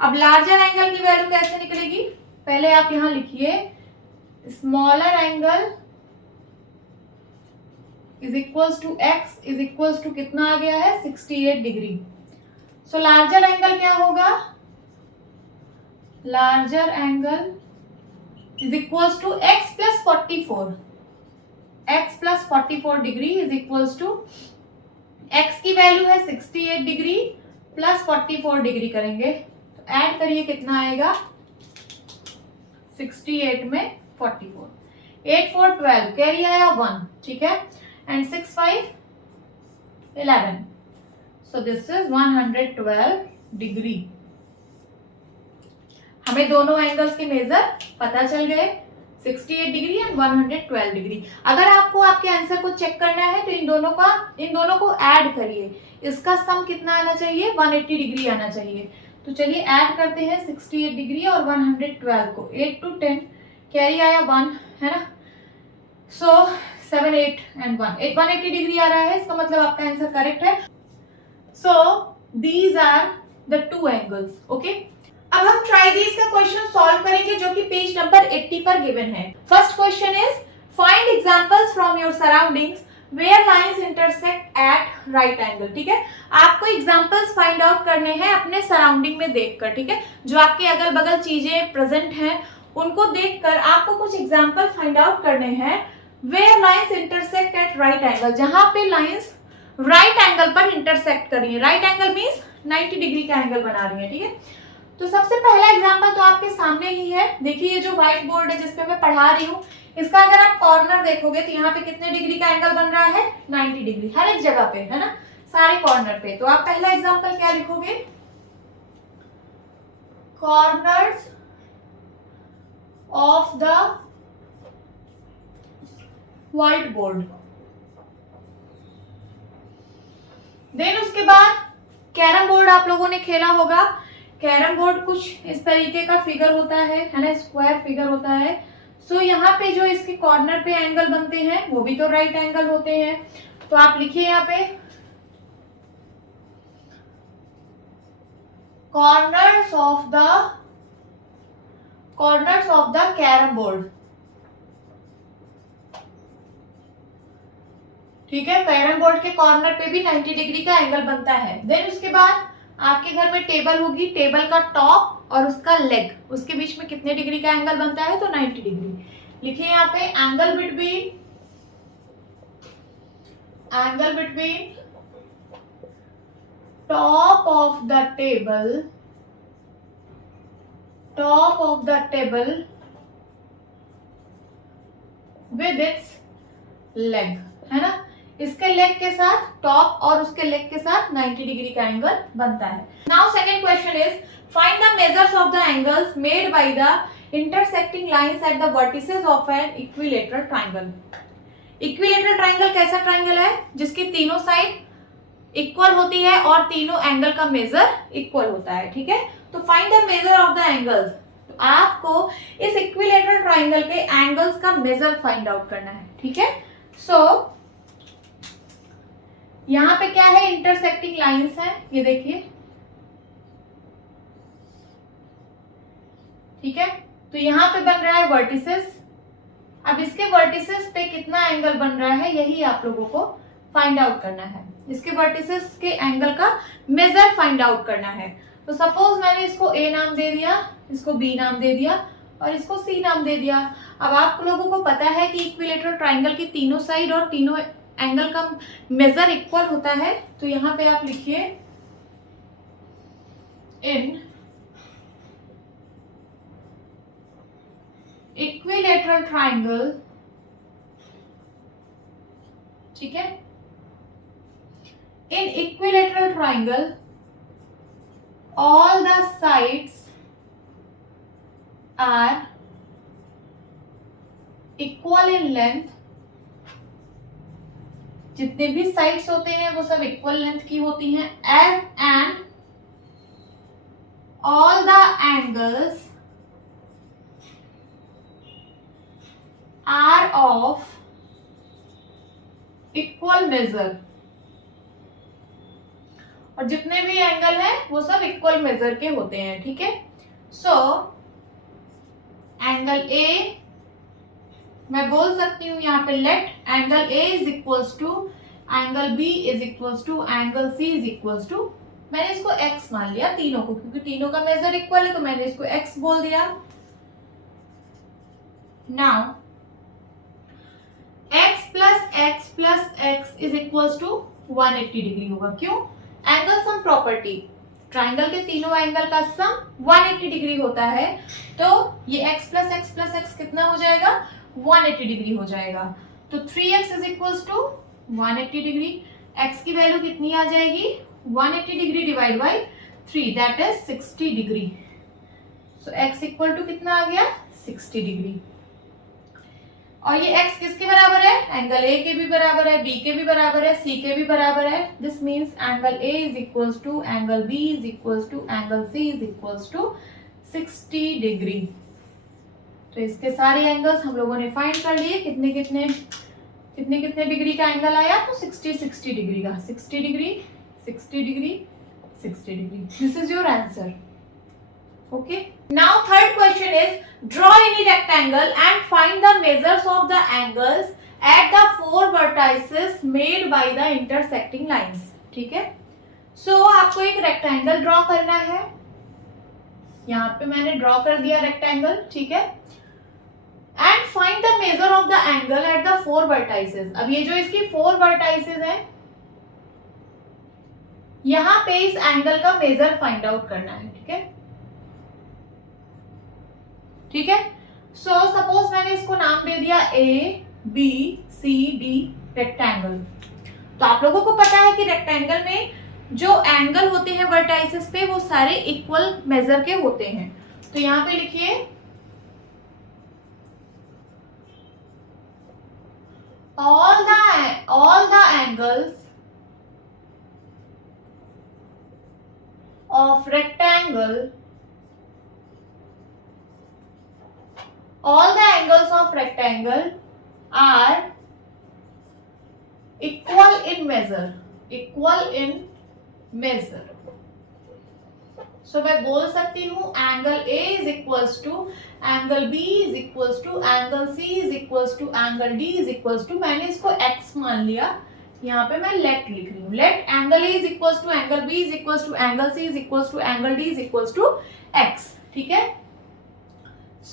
अब लार्जर एंगल की वैल्यू कैसे निकलेगी, पहले आप यहां लिखिए smaller angle is equals to x is equals to कितना आ गया है, 68 डिग्री। सो लार्जर एंगल क्या होगा, larger angle is equals to x plus 44, x plus 44 degree is equals to, x की वैल्यू है 68 डिग्री प्लस 44 डिग्री करेंगे तो ऐड करिए, कितना आएगा, 68 में 44, 8 4 12, कैरी आया 1। ठीक है, and 6 5 11, so this is 112 degree. हमें दोनों एंगल्स के मेजर पता चल गए। 68 डिग्री एंड 112 डिग्री। अगर आपको आपके आंसर को चेक करना है तो इन दोनों को ऐड करिए, इसका सम कितना आना चाहिए, 180 डिग्री आना चाहिए। तो चलिए ऐड करते हैं 68 डिग्री और 112 को, 8 to 10 कैरी आया 1 है ना, सो 7 8 एंड 180 डिग्री आ रहा है, इसका मतलब आपका आंसर करेक्ट है। So these are the two angles. Okay, अब हम ट्राई दीज का क्वेश्चन सॉल्व करेंगे जो कि पेज नंबर 80 पर गिवन है। First question is find examples from your surroundings where lines intersect at right angle. ठीक है, आपको एग्जांपल्स फाइंड आउट करने हैं अपने सराउंडिंग में देखकर। ठीक है, जो आपके अगल बगल चीजें प्रेजेंट हैं उनको देखकर आपको कुछ एग्जांपल फाइंड आउट करने हैं where lines intersect at right angle, जहां पे लाइंस राइट एंगल पर इंटरसेक्ट कर रही है। राइट एंगल मींस 90 डिग्री का एंगल बना रही है। ठीक है, तो सबसे पहला एग्जांपल तो आपके सामने ही है। देखिए ये जो व्हाइट बोर्ड है जिसपे मैं पढ़ा रही हूँ, इसका अगर आप कॉर्नर देखोगे तो यहाँ पे कितने डिग्री का एंगल बन रहा है, 90 डिग्री, हर एक जगह पे है ना, सारे कॉर्नर पे। तो आप पहला एग्जांपल क्या लिखोगे, कॉर्नर्स ऑफ द व्हाइट बोर्ड। देन उसके बाद कैरम बोर्ड आप लोगों ने खेला होगा। कैरम बोर्ड कुछ इस तरीके का फिगर होता है ना, स्क्वायर फिगर होता है। सो यहाँ पे जो इसके कॉर्नर पे एंगल बनते हैं वो भी तो राइट एंगल होते हैं। तो आप लिखिए यहाँ पे corners of the carrom board. ठीक है, कैरम बोर्ड के कॉर्नर पे भी 90 डिग्री का एंगल बनता है। देन उसके बाद आपके घर में टेबल होगी, टेबल का टॉप और उसका लेग, उसके बीच में कितने डिग्री का एंगल बनता है, तो 90 डिग्री। लिखिए यहाँ पे angle between top of the table with its leg, है ना, इसके लेग के साथ, टॉप और उसके लेग के साथ 90 डिग्री का एंगल बनता है। Now second question is find the measures of the angles made by the intersecting lines at the vertices of an equilateral triangle. Equilateral triangle कैसा ट्राइंगल है, जिसकी तीनों साइड इक्वल होती है और तीनों एंगल का मेजर इक्वल होता है। ठीक है, तो find the measure of the angles, तो आपको इस इक्विलेटरल ट्राइंगल के एंगल्स का मेजर फाइंड आउट करना है। ठीक है, सो यहां पे क्या है, इंटरसेक्टिंग लाइंस है, ये देखिए। ठीक है, तो यहां पे बन रहा है वर्टिसेस। अब इसके वर्टिसेस पे कितना एंगल बन रहा है, यही आप लोगों को फाइंड आउट करना है। इसके वर्टिसेस के एंगल का मेजर फाइंड आउट करना है। तो सपोज मैंने इसको ए नाम दे दिया, इसको बी नाम दे दिया और इसको सी नाम दे दिया। अब आप लोगों को पता है कि इक्विलेटरल ट्राइंगल की तीनों साइड और तीनों एंगल का मेजर इक्वल होता है। तो यहां पे आप लिखिए इन इक्विलेटरल ट्राइंगल। ठीक है, इन equilateral triangle all the sides are equal in length। जितने भी साइड्स होते हैं वो सब इक्वल लेंथ की होती हैं। and all the angles are of equal measure। और जितने भी एंगल हैं वो सब इक्वल मेजर के होते हैं। ठीक है, सो एंगल ए मैं बोल सकती हूं यहाँ पे let angle A is equals to angle B is equals to angle C is equals to, मैंने इसको एक्स मान लिया तीनों को, क्योंकि तीनों का मेजर इक्वल है तो मैंने इसको एक्स बोल दिया। Now x plus x is equals to 180 degree होगा। क्यों, एंगल सम प्रॉपर्टी, ट्राइंगल के तीनों एंगल का सम 180 डिग्री होता है। तो ये x प्लस एक्स कितना हो जाएगा, 180 डिग्री हो जाएगा। तो 3x is equals to 180 degree. x की वैल्यू कितनी आ जाएगी, 180 degree divide by 3 that is 60 degree. So x equal to कितना आ गया, 60 डिग्री। और ये x किसके बराबर है? एंगल ए के भी बराबर है, b के भी बराबर है, c के भी बराबर है। This means angle a is equals to angle b is equals to angle c is equals to 60 degree. तो इसके सारे एंगल्स हम लोगों ने फाइंड कर लिए। कितने कितने डिग्री का एंगल आया? तो 60 डिग्री का। 60 degree, 60 degree, 60 degree. This is your answer. Okay. Now third question is draw any rectangle and find the measures of the angles at the four vertices made by the intersecting lines. ठीक है? So आपको एक rectangle draw करना है। यहाँ पे मैंने draw कर दिया रेक्टेंगल, ठीक है? And find the measure of the angle at the four vertices. अब ये जो इसकी four vertices है, यहाँ पे इस एंगल का मेजर फाइंड आउट करना है, ठीक है? ठीक है। सो सपोज मैंने इसको नाम दे दिया A B C D rectangle. तो आप लोगों को पता है कि रेक्टेंगल में जो एंगल होते हैं वर्टाइसेस पे वो सारे इक्वल मेजर के होते हैं। तो यहां पे लिखिए all the angles of rectangle, all the angles of rectangle are equal in measure, equal in measure. So मैं बोल सकती हूँ angle A is equals to angle B is equals to angle C is equals to angle D is equals to, मैंने इसको x मान लिया, यहाँ पे मैं लेट लिख रही हूँ। Let angle A is equals to angle B is equals to angle C is equals to angle D is equals to x, ठीक है?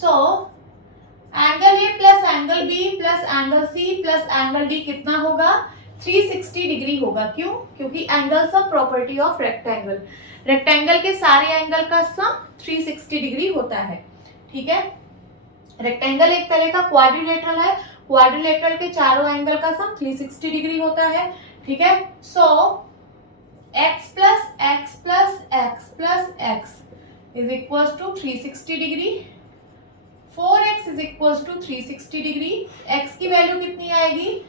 So angle A plus angle B plus angle C plus angle D कितना होगा? 360 degree होगा। क्यों? क्योंकि angle sum property of rectangle, rectangle के सारे angle का सम 360 डिग्री होता है, ठीक है? रेक्टेंगल एक तरह का क्वाड्रिलेटरल है, क्वाड्रिलेटरल के चारों एंगल का सम 360 डिग्री होता है, ठीक है? So x plus x plus x plus x is equal to 360 degree. 4x is equal to 360 degree. x की वैल्यू कितनी आएगी?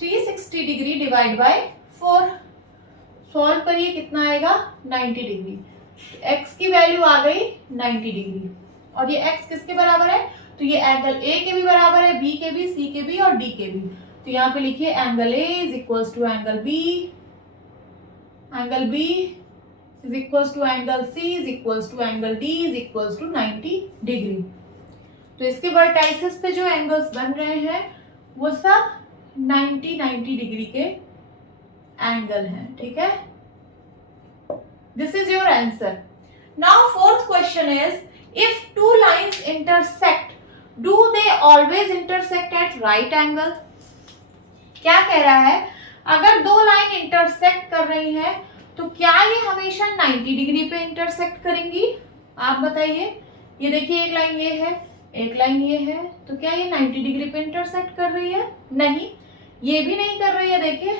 360 डिग्री डिवाइड बाय 4। सॉल्व करिए, कितना आएगा? 90 डिग्री। x की वैल्यू आ गई 90 डिग्री। और ये x किसके बराबर है? तो ये एंगल a के भी बराबर है, b के भी, c के भी और d के भी। तो यहाँ पे लिखिए angle a is equal to angle b, angle b is equal to angle c is equal to angle d is equal to 90 degree. तो इसके वर्टाइसेस पे जो एंगल्स बन रहे हैं वो सब 90 डिग्री के एंगल हैं, ठीक है? This is your answer. Now fourth question is if two lines intersect do they always intersect at right angle. क्या कह रहा है? अगर दो लाइन इंटरसेक्ट कर रही है तो क्या ये हमेशा 90 डिग्री पे इंटरसेक्ट करेंगी? आप बताइए। ये देखिए एक लाइन ये है, एक लाइन ये है, तो क्या ये 90 डिग्री पे इंटरसेक्ट कर रही है? नहीं, ये भी नहीं कर रही है। देखिए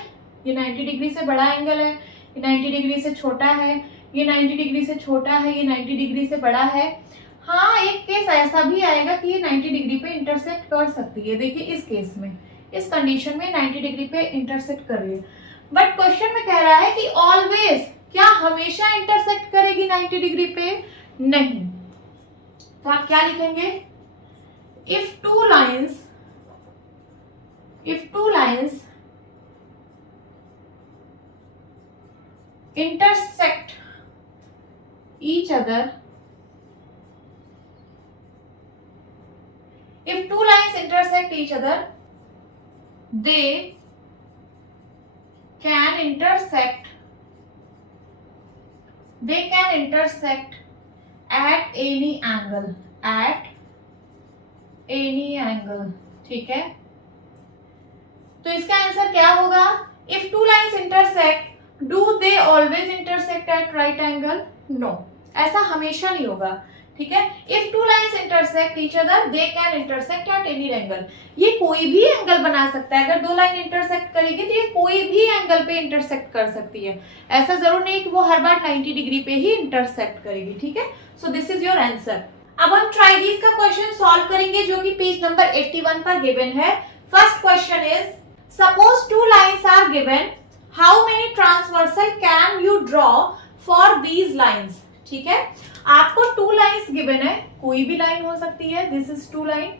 ये 90 डिग्री से बड़ा एंगल है, ये 90 डिग्री से छोटा है, ये 90 डिग्री से छोटा है, ये 90 डिग्री से बड़ा है। हाँ, एक केस ऐसा भी आएगा कि ये 90 डिग्री पे इंटरसेक्ट कर सकती है। देखिए इस केस में, इस कंडीशन में 90 डिग्री पे इंटरसेक्ट कर रही है। बट क्वेश्चन में कह रहा है कि ऑलवेज, क्या हमेशा इंटरसेक्ट करेगी 90 डिग्री पे? नहीं। तो आप क्या लिखेंगे? if two lines intersect each other, if two lines intersect each other, they can intersect at any angle, at any angle, ठीक है? तो इसका आंसर क्या होगा? If two lines intersect, do they always intersect at right angle? No, ऐसा हमेशा नहीं होगा, ठीक है? If two lines intersect each other, they can intersect at any angle. ये कोई भी एंगल बना सकता है। अगर दो लाइन इंटरसेक्ट करेगी तो ये कोई भी एंगल पे इंटरसेक्ट कर सकती है। ऐसा जरूर नहीं कि वो हर बार 90 डिग्री पे ही इंटरसेक्ट करेगी, ठीक है? So this is your answer. अब हम ट्राई दीज का क्वेश्चन सॉल्व करेंगे जो कि पेज नंबर 81 पर गिवन है। First question is suppose two lines are given, how many transversal can you draw for these lines. ठीक है, आपको टू लाइन्स गिवन है, कोई भी लाइन हो सकती है, this is two line.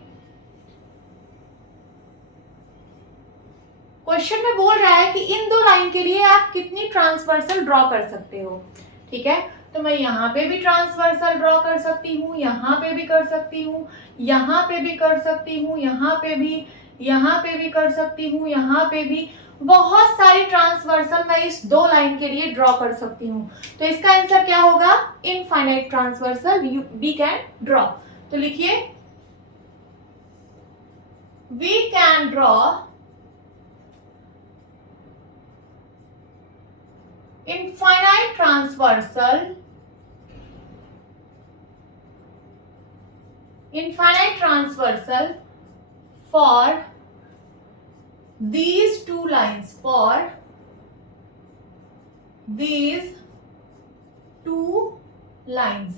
Question में बोल रहा है कि इन दो लाइन के लिए आप कितनी ट्रांसवर्सल ड्रॉ कर सकते हो। ठीक है, तो मैं यहाँ पे भी ट्रांसवर्सल ड्रॉ कर सकती हूँ, यहाँ पे भी कर सकती हूँ, यहाँ पे भी कर सकती हूँ, यहाँ पे भी, यहाँ पे भी कर सकती हूँ, यहाँ पे भी, बहुत सारी ट्रांसवर्सल मैं इस दो लाइन के लिए ड्रॉ कर सकती हूँ। तो इसका आंसर क्या होगा, infinite transversal we can draw. तो लिखिए we can draw infinite transversal for these two lines, for these two lines।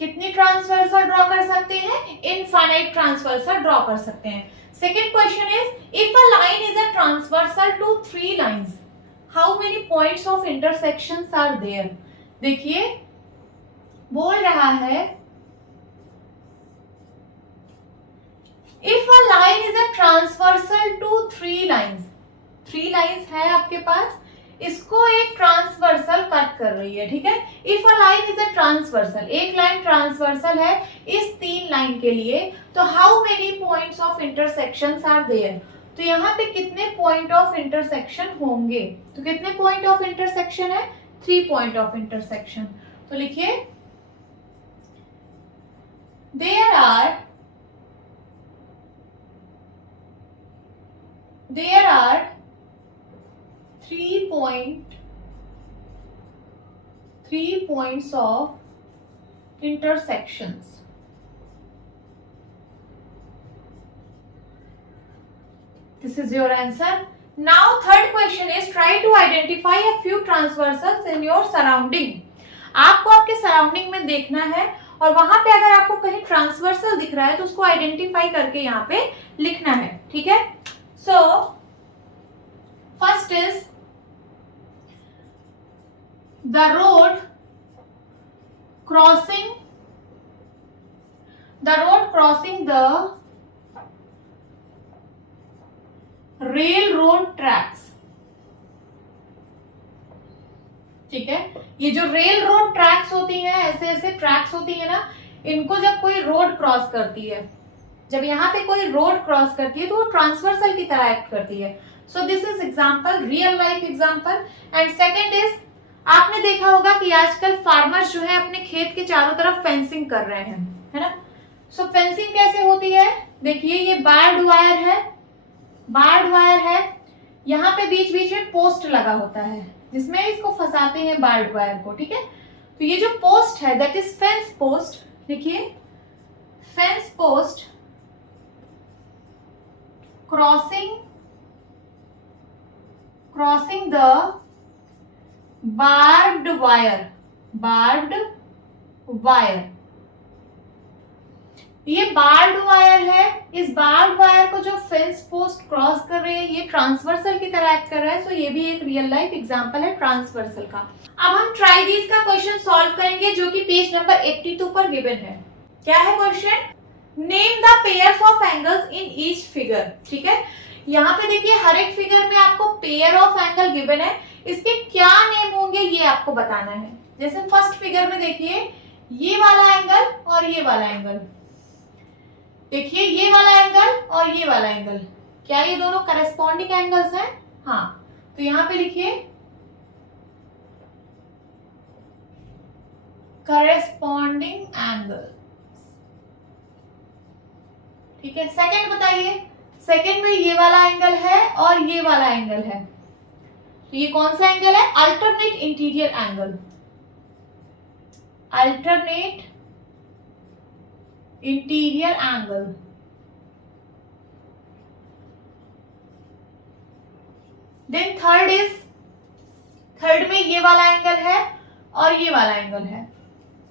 कितनी ट्रांसवर्सल ड्रॉ कर सकते हैं, इनफाइनाइट ट्रांसवर्सल ड्रॉ कर सकते हैं। Second question is, if a line is a transversal to three lines, how many points of intersections are there? देखिए बोल रहा है if a line is a transversal to three lines, three lines है आपके पास, इसको एक ट्रांसवर्सल कट कर रही है। ठीक है, if a line is a transversal, एक लाइन ट्रांसवर्सल है इस तीन लाइन के लिए, तो how many points of intersections are there, तो यहाँ पे कितने पॉइंट ऑफ इंटरसेक्शन होंगे। तो कितने पॉइंट ऑफ इंटरसेक्शन है, 3 पॉइंट ऑफ इंटरसेक्शन। तो लिखिए there are 3 points of intersections। This is your answer. Now third question is, try to identify a few transversals in your surrounding। आपको आपके surrounding में देखना है और वहां पे अगर आपको कहीं ट्रांसवर्सल दिख रहा है तो उसको आइडेंटिफाई करके यहाँ पे लिखना है। ठीक है, so first is the road crossing the railroad tracks। ठीक है, ये जो रेल रोड ट्रैक्स होती हैं, ऐसे ऐसे ट्रैक्स होती है ना, इनको जब कोई रोड क्रॉस करती है, जब यहाँ पे कोई रोड क्रॉस करती है तो वो ट्रांसवर्सल की तरह एक्ट करती है। So this is example, real life example. And second is, आपने देखा होगा कि आजकल फार्मर्स जो है अपने खेत के चारों तरफ फेंसिंग कर रहे हैं, है ना। सो फेंसिंग कैसे होती है, देखिए ये बार्ड वायर है, यहाँ पे बीच बीच में पोस्ट लगा होता है जिसमें इसको फंसाते हैं बार्ड वायर को। ठीक है, तो ये जो पोस्ट है दैट इज फेंस पोस्ट। लिखिए fence post crossing the barbed wire। ये बार्ड वायर है, इस बार्ड वायर को जो फेंस पोस्ट क्रॉस कर रहे हैं ये ट्रांसवर्सल की तरह एक्ट कर रहा है। सो ये भी एक रियल लाइफ एग्जांपल है ट्रांसवर्सल का। अब हम ट्राई दिस का क्वेश्चन सॉल्व करेंगे जो कि पेज नंबर 82 पर गिवन है। क्या है question, name the pairs of angles in each figure. ठीक है, यहाँ पे देखिए हर एक फिगर में आपको पेयर ऑफ एंगल गिवन है, इसके क्या नेम होंगे ये आपको बताना है। जैसे फर्स्ट फिगर में देखिए ये वाला एंगल और ये वाला एंगल, देखिए ये वाला एंगल और ये वाला एंगल, क्या ये दोनों करस्पॉन्डिंग एंगल्स हैं? हाँ, तो यहां पे लिखिए करस्पॉन्डिंग एंगल। ठीक है, सेकंड बताइए, सेकंड में ये वाला एंगल है और ये वाला एंगल है, तो ये कौन सा एंगल है? Alternate interior angle, alternate interior angle. Then third is, third में ये वाला एंगल है और ये वाला एंगल है,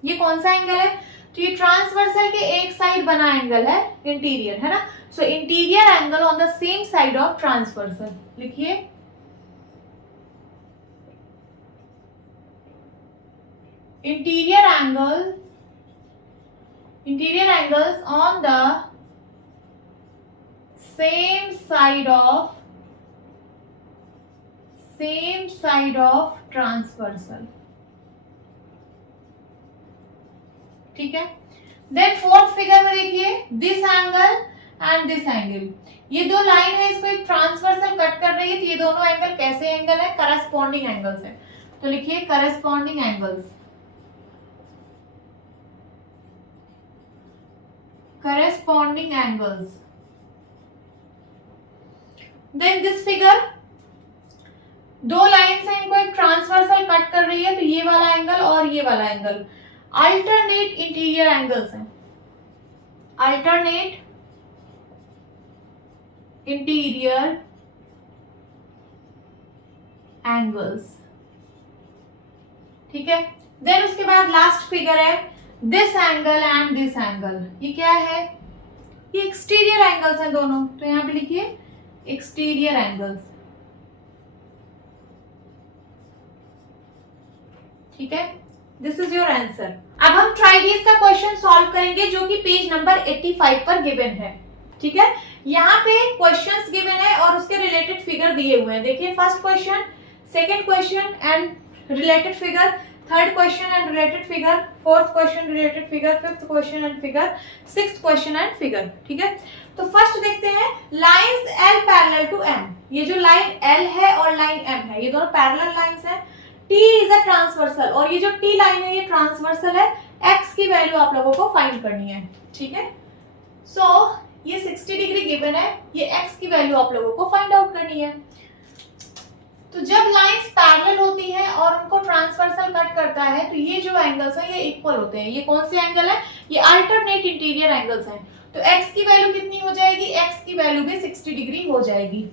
ये कौन सा एंगल है? तो ये ट्रांसवर्सल के एक साइड बना एंगल है इंटीरियर, है ना। So interior angle on the same side of transversal, लिखिए interior angles on the same side of transversal, ठीक है। देन फोर्थ फिगर में देखिए this angle and this angle, ये दो लाइन है, इसको एक ट्रांसवर्सल कट कर रही है, तो ये दोनों एंगल कैसे एंगल है, करस्पॉन्डिंग एंगल्स है। तो लिखिए corresponding angles, then this figure, दो लाइन्स हैं, इनको एक ट्रांसवर्सल कट कर रही है, तो ये वाला एंगल और ये वाला एंगल अल्टरनेट इंटीरियर एंगल्स हैं, अल्टरनेट इंटीरियर एंगल्स, ठीक है। देन उसके बाद लास्ट फिगर है this angle and this angle, ये क्या है, ये एक्सटीरियर एंगल्स हैं दोनों, तो यहां पे लिखिए एक्सटीरियर एंगल्स, ठीक है। This is your answer. अब हम ट्राइगीज का क्वेश्चन सॉल्व करेंगे जो कि पेज नंबर 85 पर गिवन है, ठीक है। यहाँ पे क्वेश्चंस गिवन है और उसके रिलेटेड फिगर दिए हुए हैं। देखिए first question, second question and related figure, third question and related figure, fourth question related figure, fifth question and figure, sixth question and figure, ठीक है। तो फर्स्ट देखते हैं lines L parallel to M, ये जो लाइन L है और line M है, ये दोनों पैरेलल लाइंस हैं। T इज अ ट्रांसवर्सल, और ये जो T लाइन है ये ट्रांसवर्सल है। X की वैल्यू आप लोगों को फाइंड करनी है, ठीक है। सो ये 60 डिग्री गिवन है, ये X की वैल्यू आप लोगों को फाइंड आउट करनी है। तो जब लाइंस पैरेलल होती हैं और उनको ट्रांसवर्सल कट करता है तो ये जो एंगल्स हैं ये इक्वल होते हैं। ये कौन से एंगल है, ये अल्टरनेट इंटीरियर एंगल्स हैं। तो x की वैल्यू कितनी हो जाएगी, x की वैल्यू भी 60 डिग्री हो जाएगी।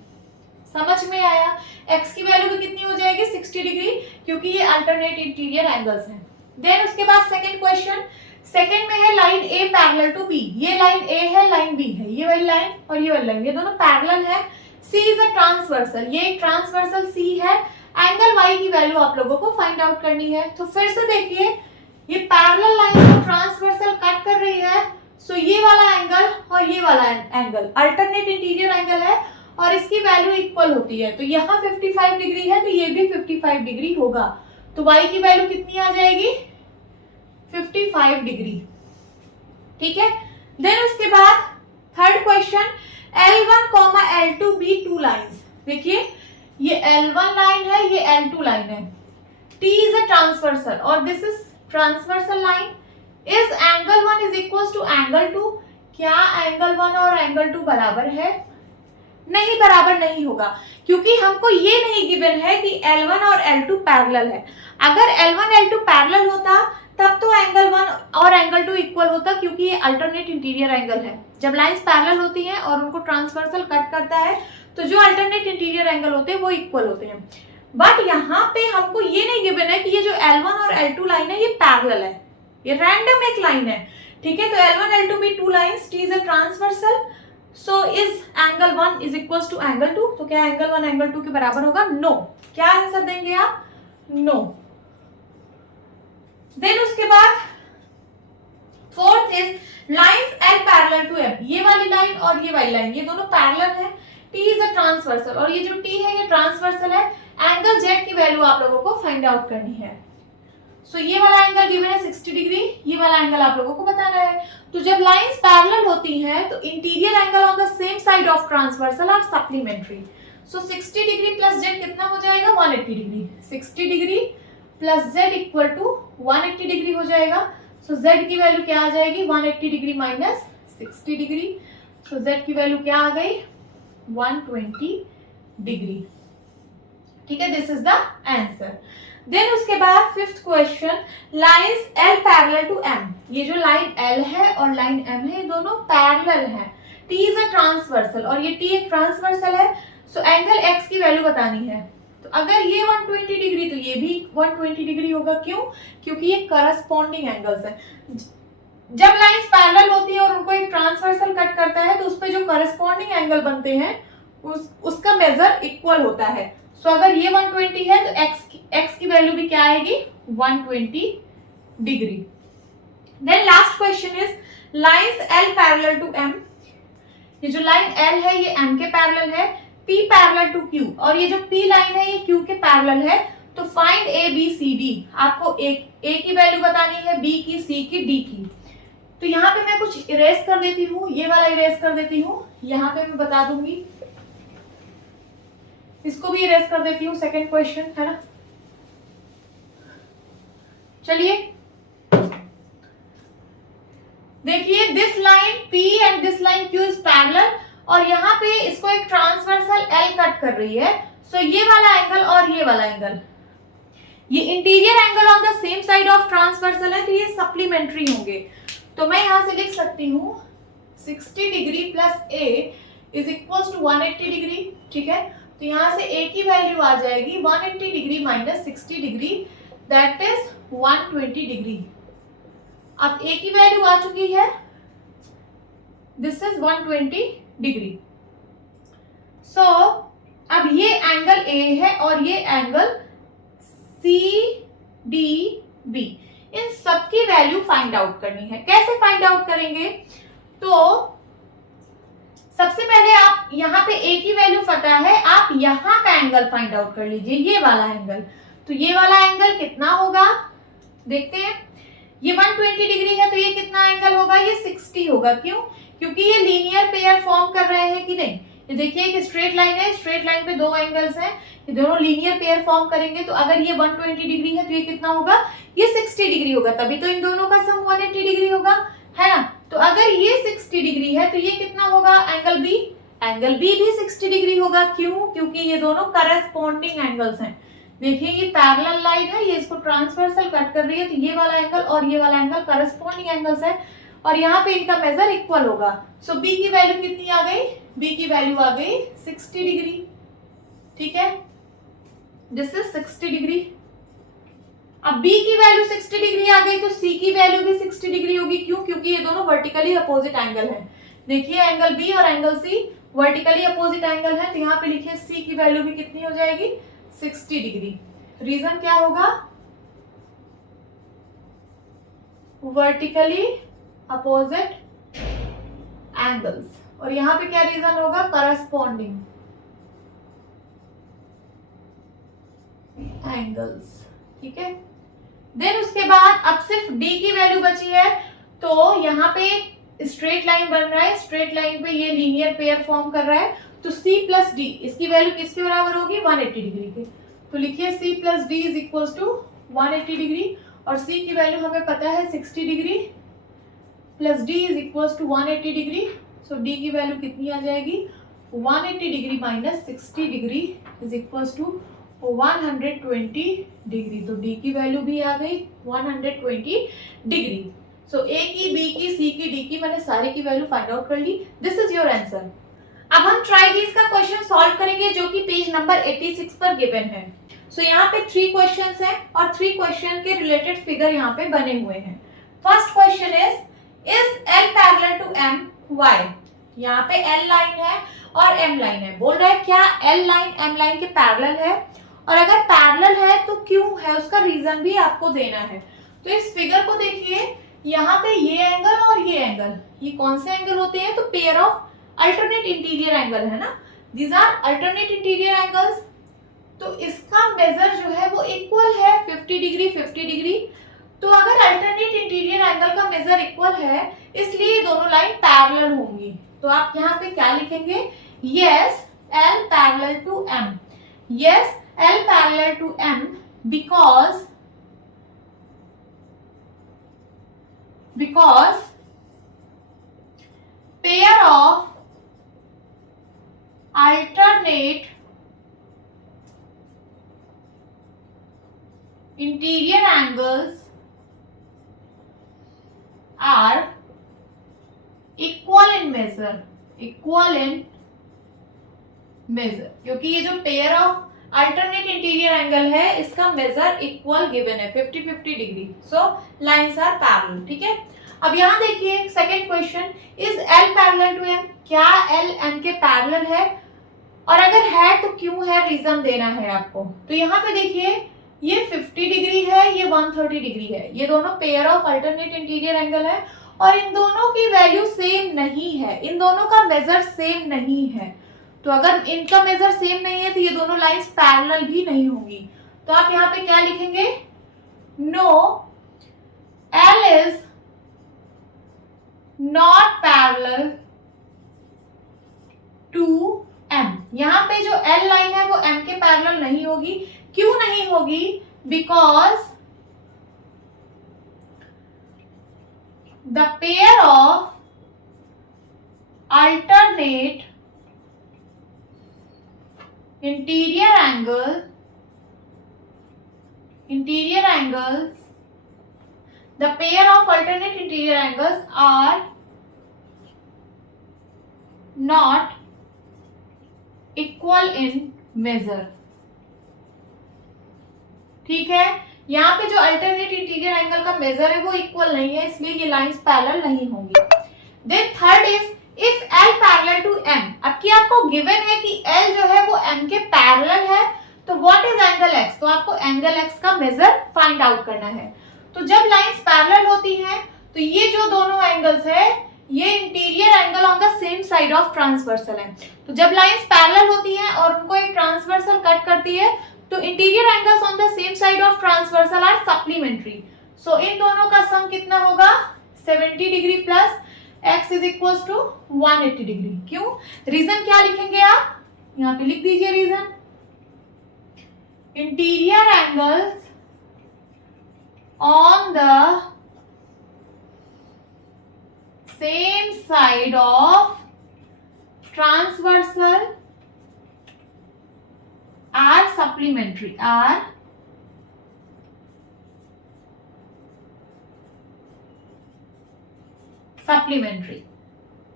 समझ में आया, x की वैल्यू भी कितनी हो जाएगी 60 डिग्री, क्योंकि ये अल्टरनेट इंटीरियर एंगल्स हैं। देन उसके बाद सेकंड क्वेश्चन, सेकंड में है line A parallel to B, ये लाइन A है, लाइन B है, ये वाली लाइन और ये वाली लाइन, ये दोनों पैरेलल है। C इज अ ट्रांसवर्सल, ये एक ट्रांसवर्सल C है। एंगल Y की वैल्यू आप लोगों को फाइंड आउट करनी है। तो फिर से देखिए ये पैरेलल लाइन को ट्रांसवर्सल कट कर रही है, सो ये वाला एंगल और ये वाला एंगल अल्टरनेट इंटीरियर एंगल है और इसकी वैल्यू इक्वल होती है। तो यहाँ 55 डिग्री है तो ये भी 55 डिग्री होगा। तो Y की वैल्यू कितनी आ जाएगी 55 डिग्री, ठीक है। देन उसके बाद third question, L1, L2 B two lines, देखिए ये L1 लाइन है, ये L2 लाइन है। T इज अ ट्रांसवर्सल और this is transversal line. Is angle 1 is equal to angle 2, क्या एंगल 1 और एंगल 2 बराबर है? नहीं, बराबर नहीं होगा, क्योंकि हमको ये नहीं गिवन है कि L1 और L2 पैरेलल है। अगर L1 L2 पैरेलल होता तब तो एंगल 1 और एंगल 2 इक्वल होता, क्योंकि ये अल्टरनेट इंटीरियर एंगल है। जब लाइंस पैरेलल होती हैं और उनको ट्रांसवर्सल कट करता है तो जो अल्टरनेट इंटीरियर एंगल होते हैं वो इक्वल होते हैं। बट यहाँ पे हमको ये नहीं गिवन है कि ये जो L1 और L2 लाइन है ये पैरेलल है, ये रैंडम एक लाइन है, ठीक है। तो L1 L2 भी two lines, T is a transversal, so is angle 1 is equal to angle 2। तो क्या एंगल 1 एंगल 2 के बराबर होगा? नो। क्या आंसर देंगे आप? नो। देन उसके बाद fourth is lines L parallel to M, ये वाली लाइन और ये वाली लाइन, ये दोनों पैरेलल है। T इज अ ट्रांसवर्सल और ये जो T है ये ट्रांसवर्सल है। एंगल Z की वैल्यू आप लोगों को फाइंड आउट करनी है। सो ये वाला एंगल गिवन है 60 डिग्री, ये वाला एंगल आप लोगों को बताना है। तो जब लाइंस पैरेलल होती हैं तो interior angle on the same side of transversal are supplementary. So 60 degree plus Z कितना हो जाएगा? 180 degree. 60 degree plus Z equal to 180 degree हो जाएगा। सो Z की वैल्यू क्या आ जाएगी? 180 degree minus 60 degree. So Z की वैल्यू क्या आ गई? 120 डिग्री, ठीक है। This is the answer. Then उसके बाद fifth question, lines L parallel to M, ये जो लाइन L है और लाइन M है ये दोनों पैरेलल हैं। T इज अ ट्रांसवर्सल और ये T एक ट्रांसवर्सल है। सो एंगल X की वैल्यू बतानी है। तो अगर ये 120 डिग्री तो ये भी 120 डिग्री होगा। क्यों? क्योंकि ये करस्पॉन्डिंग एंगल्स है। जब लाइंस पैरेलल होती है और उनको एक ट्रांसवर्सल कट करता है तो उस पे जो करस्पॉन्डिंग एंगल बनते हैं उसका मेजर इक्वल होता है। सो अगर ये 120 है तो x की वैल्यू भी क्या आएगी 120 degree. Then last question is lines L parallel to M। ये जो लाइन L है ये M के पैरेलल है, P पैरेलल टू Q और ये जो P लाइन है ये Q के पैरेलल है। तो find A B C D, आपको A की वैल्यू बतानी है, B की, C की, D की। तो यहाँ पे मैं कुछ इरेज कर देती हूँ, ये वाला इरेज कर देती हूँ, यहाँ पे मैं बता दूंगी, इसको भी इरेज कर देती हूँ, सेकंड क्वेश्चन है ना। चलिए देखिए, this line P and this line Q is parallel और यहाँ पे इसको एक ट्रांसवर्सल L कट कर रही है। सो ये वाला एंगल और ये वाला एंगल, ये interior angle on the same side of transversal है तो ये सप्लीमेंट्री होंगे। तो मैं यहां से लिख सकती हूँ 60 degree plus A is equal to 180 degree. ठीक है, तो यहां से A की वैल्यू आ जाएगी 180 degree minus 60 degree, that is 120 degree. अब A की वैल्यू आ चुकी है, दिस इज 120 डिग्री। सो अब ये एंगल A है और ये एंगल CDB, इन सब की वैल्यू फाइंड आउट करनी है। कैसे फाइंड आउट करेंगे? तो सबसे पहले आप यहाँ पे A की वैल्यू पता है, आप यहाँ का एंगल फाइंड आउट कर लीजिए, ये वाला एंगल। तो ये वाला एंगल कितना होगा देखते हैं। ये 120 डिग्री है तो ये कितना एंगल होगा, ये 60 होगा। क्यों? क्योंकि ये लीनियर पेयर फॉर्म कर रहे हैं कि नहीं। ये देखिए एक स्ट्रेट लाइन है, स्ट्रेट लाइन पे दो एंगल्स हैं, ये दोनों लीनियर पेयर फॉर्म करेंगे। तो अगर ये 120 डिग्री है तो ये कितना होगा, ये 60 डिग्री होगा, तभी तो इन दोनों का सम 180 डिग्री होगा, है ना। तो अगर ये 60 डिग्री है तो ये कितना होगा, एंगल बी, एंगल बी भी 60 डिग्री होगा। क्यों? क्योंकि ये दोनों करस्पॉन्डिंग एंगल्स हैं। देखिए ये पैरेलल लाइन है, ये इसको ट्रांसवर्सल कट कर रही है, तो ये वाला एंगल और ये वाला एंगल करस्पॉन्डिंग एंगल्स है और यहाँ पे इनका मेजर इक्वल होगा। सो बी की वैल्यू कितनी आ गई, बी की वैल्यू आ गई 60 डिग्री। ठीक है, दिस इज 60 डिग्री। अब B की वैल्यू 60 डिग्री आ गई तो C की वैल्यू भी 60 डिग्री होगी। क्यों? क्योंकि ये दोनों वर्टिकली अपोजिट एंगल हैं। देखिए एंगल B और angle C vertically opposite angle है, तो यहाँ पे लिखिए C की वैल्यू भी कितनी हो जाएगी, 60 डिग्री। रीजन क्या होगा, वर्टिकली अपोजिट एंगल्स, और यहाँ पे क्या रीजन होगा, करस्पॉन्डिंग एंगल्स। ठीक है, देन उसके बाद अब सिर्फ D की वैल्यू बची है। तो यहाँ पे स्ट्रेट लाइन बन रहा है, स्ट्रेट लाइन पे ये लीनियर पेयर फॉर्म कर रहा है, तो C प्लस D इसकी वैल्यू किसके बराबर होगी, 180 डिग्री की। तो लिखिए C plus D is equal to 180 degree और C की वैल्यू हमें पता है 60 degree plus D is equal to 180 degree. So D की वैल्यू कितनी आ जाएगी, 180 degree minus 60 degree is equal to 120 degree. तो D की वैल्यू भी आ गई 120 डिग्री। सो A की, B की, C की, D की, मैंने सारे की वैल्यू फाइंड आउट कर ली। This is your answer. अब हम ट्राई दिस का क्वेश्चन सॉल्व करेंगे जो कि पेज नंबर 86 पर गिवन है। सो यहाँ पे 3 क्वेश्चंस हैं और 3 क्वेश्चन के रिलेटेड फिगर यहाँ पे बने हुए हैं। First question is L parallel to M, why. यहाँ पे L लाइन है और M लाइन है, बोल रहा है क्या L लाइन M लाइन के पैरेलल है, और अगर पैरेलल है तो क्यों है, उसका रीजन भी आपको देना है। तो इस फिगर को देखिए, यहाँ पे ये एंगल और ये एंगल, ये कौन से एंगल होते हैं, तो pair of alternate interior angle है ना, these are alternate interior angles. तो इसका मेजर जो है वो इक्वल है 50 डिग्री 50 डिग्री। तो अगर अल्टरनेट इंटीरियर एंगल का मेजर इक्वल है, इसलिए दोनों लाइन पैरेलल होंगी। तो आप यहाँ पे क्या लिखेंगे, yes L parallel to M, yes L parallel to M because pair of alternate interior angles are equal in measure, क्योंकि ये जो pair of alternate interior angle है इसका मेजर इक्वल गिवन है 50-50 degree. So lines are parallel. ठीक है, अब यहाँ देखिए second question, is L parallel to M, क्या एल एम के पैरेलल है, और अगर है तो क्यों है, रीजन देना है आपको। तो यहाँ पे देखिए ये 50 डिग्री है, ये 130 डिग्री है, ये दोनों pair of alternate interior angle है और इन दोनों की वैल्यू सेम नहीं है, इन दोनों का मेजर सेम नहीं है। तो अगर इनका मेजर सेम नहीं है तो ये दोनों लाइंस पैरेलल भी नहीं होंगी। तो आप यहाँ पे क्या लिखेंगे, no L is not parallel to M. यहाँ पे जो एल लाइन है वो एम के पैरेलल नहीं होगी। क्यों नहीं होगी, because the pair of alternate interior angles, the pair of alternate interior angles are not equal in measure। ठीक है, यहाँ पे जो अल्टरनेट इंटीरियर एंगल का मेजर है वो इक्वल नहीं है, इसलिए ये लाइंस पैरेलल नहीं होंगी। Then third is if L parallel to M। अब की आपको गिवन है कि L जो है वो M के पैरेलल है, तो व्हाट इज एंगल X, तो आपको एंगल X का मेजर फाइंड आउट करना है। तो जब लाइंस पैरेलल होती हैं तो ये जो दोनों एंगल्स है ये interior angle on the same side of transversal है। तो जब लाइंस पैरेलल होती हैं और उनको एक ट्रांसवर्सल कट करती है तो interior angles on the same side of transversal are supplementary. So इन दोनों का सम कितना होगा, 70 degree plus x is equal to 180 degree. क्यों, रीजन क्या लिखेंगे आप, यहां पे लिख दीजिए reason, interior angles on the same side of transversal are supplementary, are supplementary.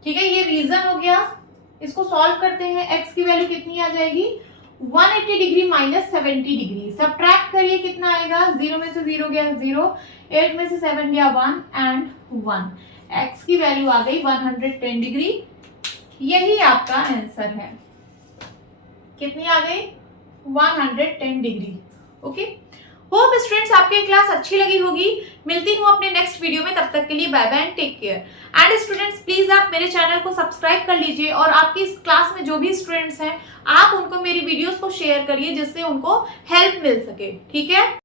ठीक है, ये रीजन हो गया। इसको सॉल्व करते हैं, x की वैल्यू कितनी आ जाएगी, 180 डिग्री माइनस 70 डिग्री। सब्ट्रैक्ट करिए, कितना आएगा, 0 में से 0 गया 0, 8 में से 7 गया 1 एंड 1। x की वैल्यू आ गई 110 डिग्री। यही आपका आंसर है। कितनी आ गई, 110 डिग्री। ओके, होप स्टूडेंट्स आपके क्लास अच्छी लगी होगी। मिलती हूँ अपने नेक्स्ट वीडियो में, तब तक के लिए bye bye and take care. And students please आप मेरे चैनल को सब्सक्राइब कर लीजिए और आपकी इस क्लास में जो भी स्टूडेंट्स हैं आप उनको मेरी वीडियोस को शेयर करिए जिससे उनको हेल्प मिल सके। ठीक है।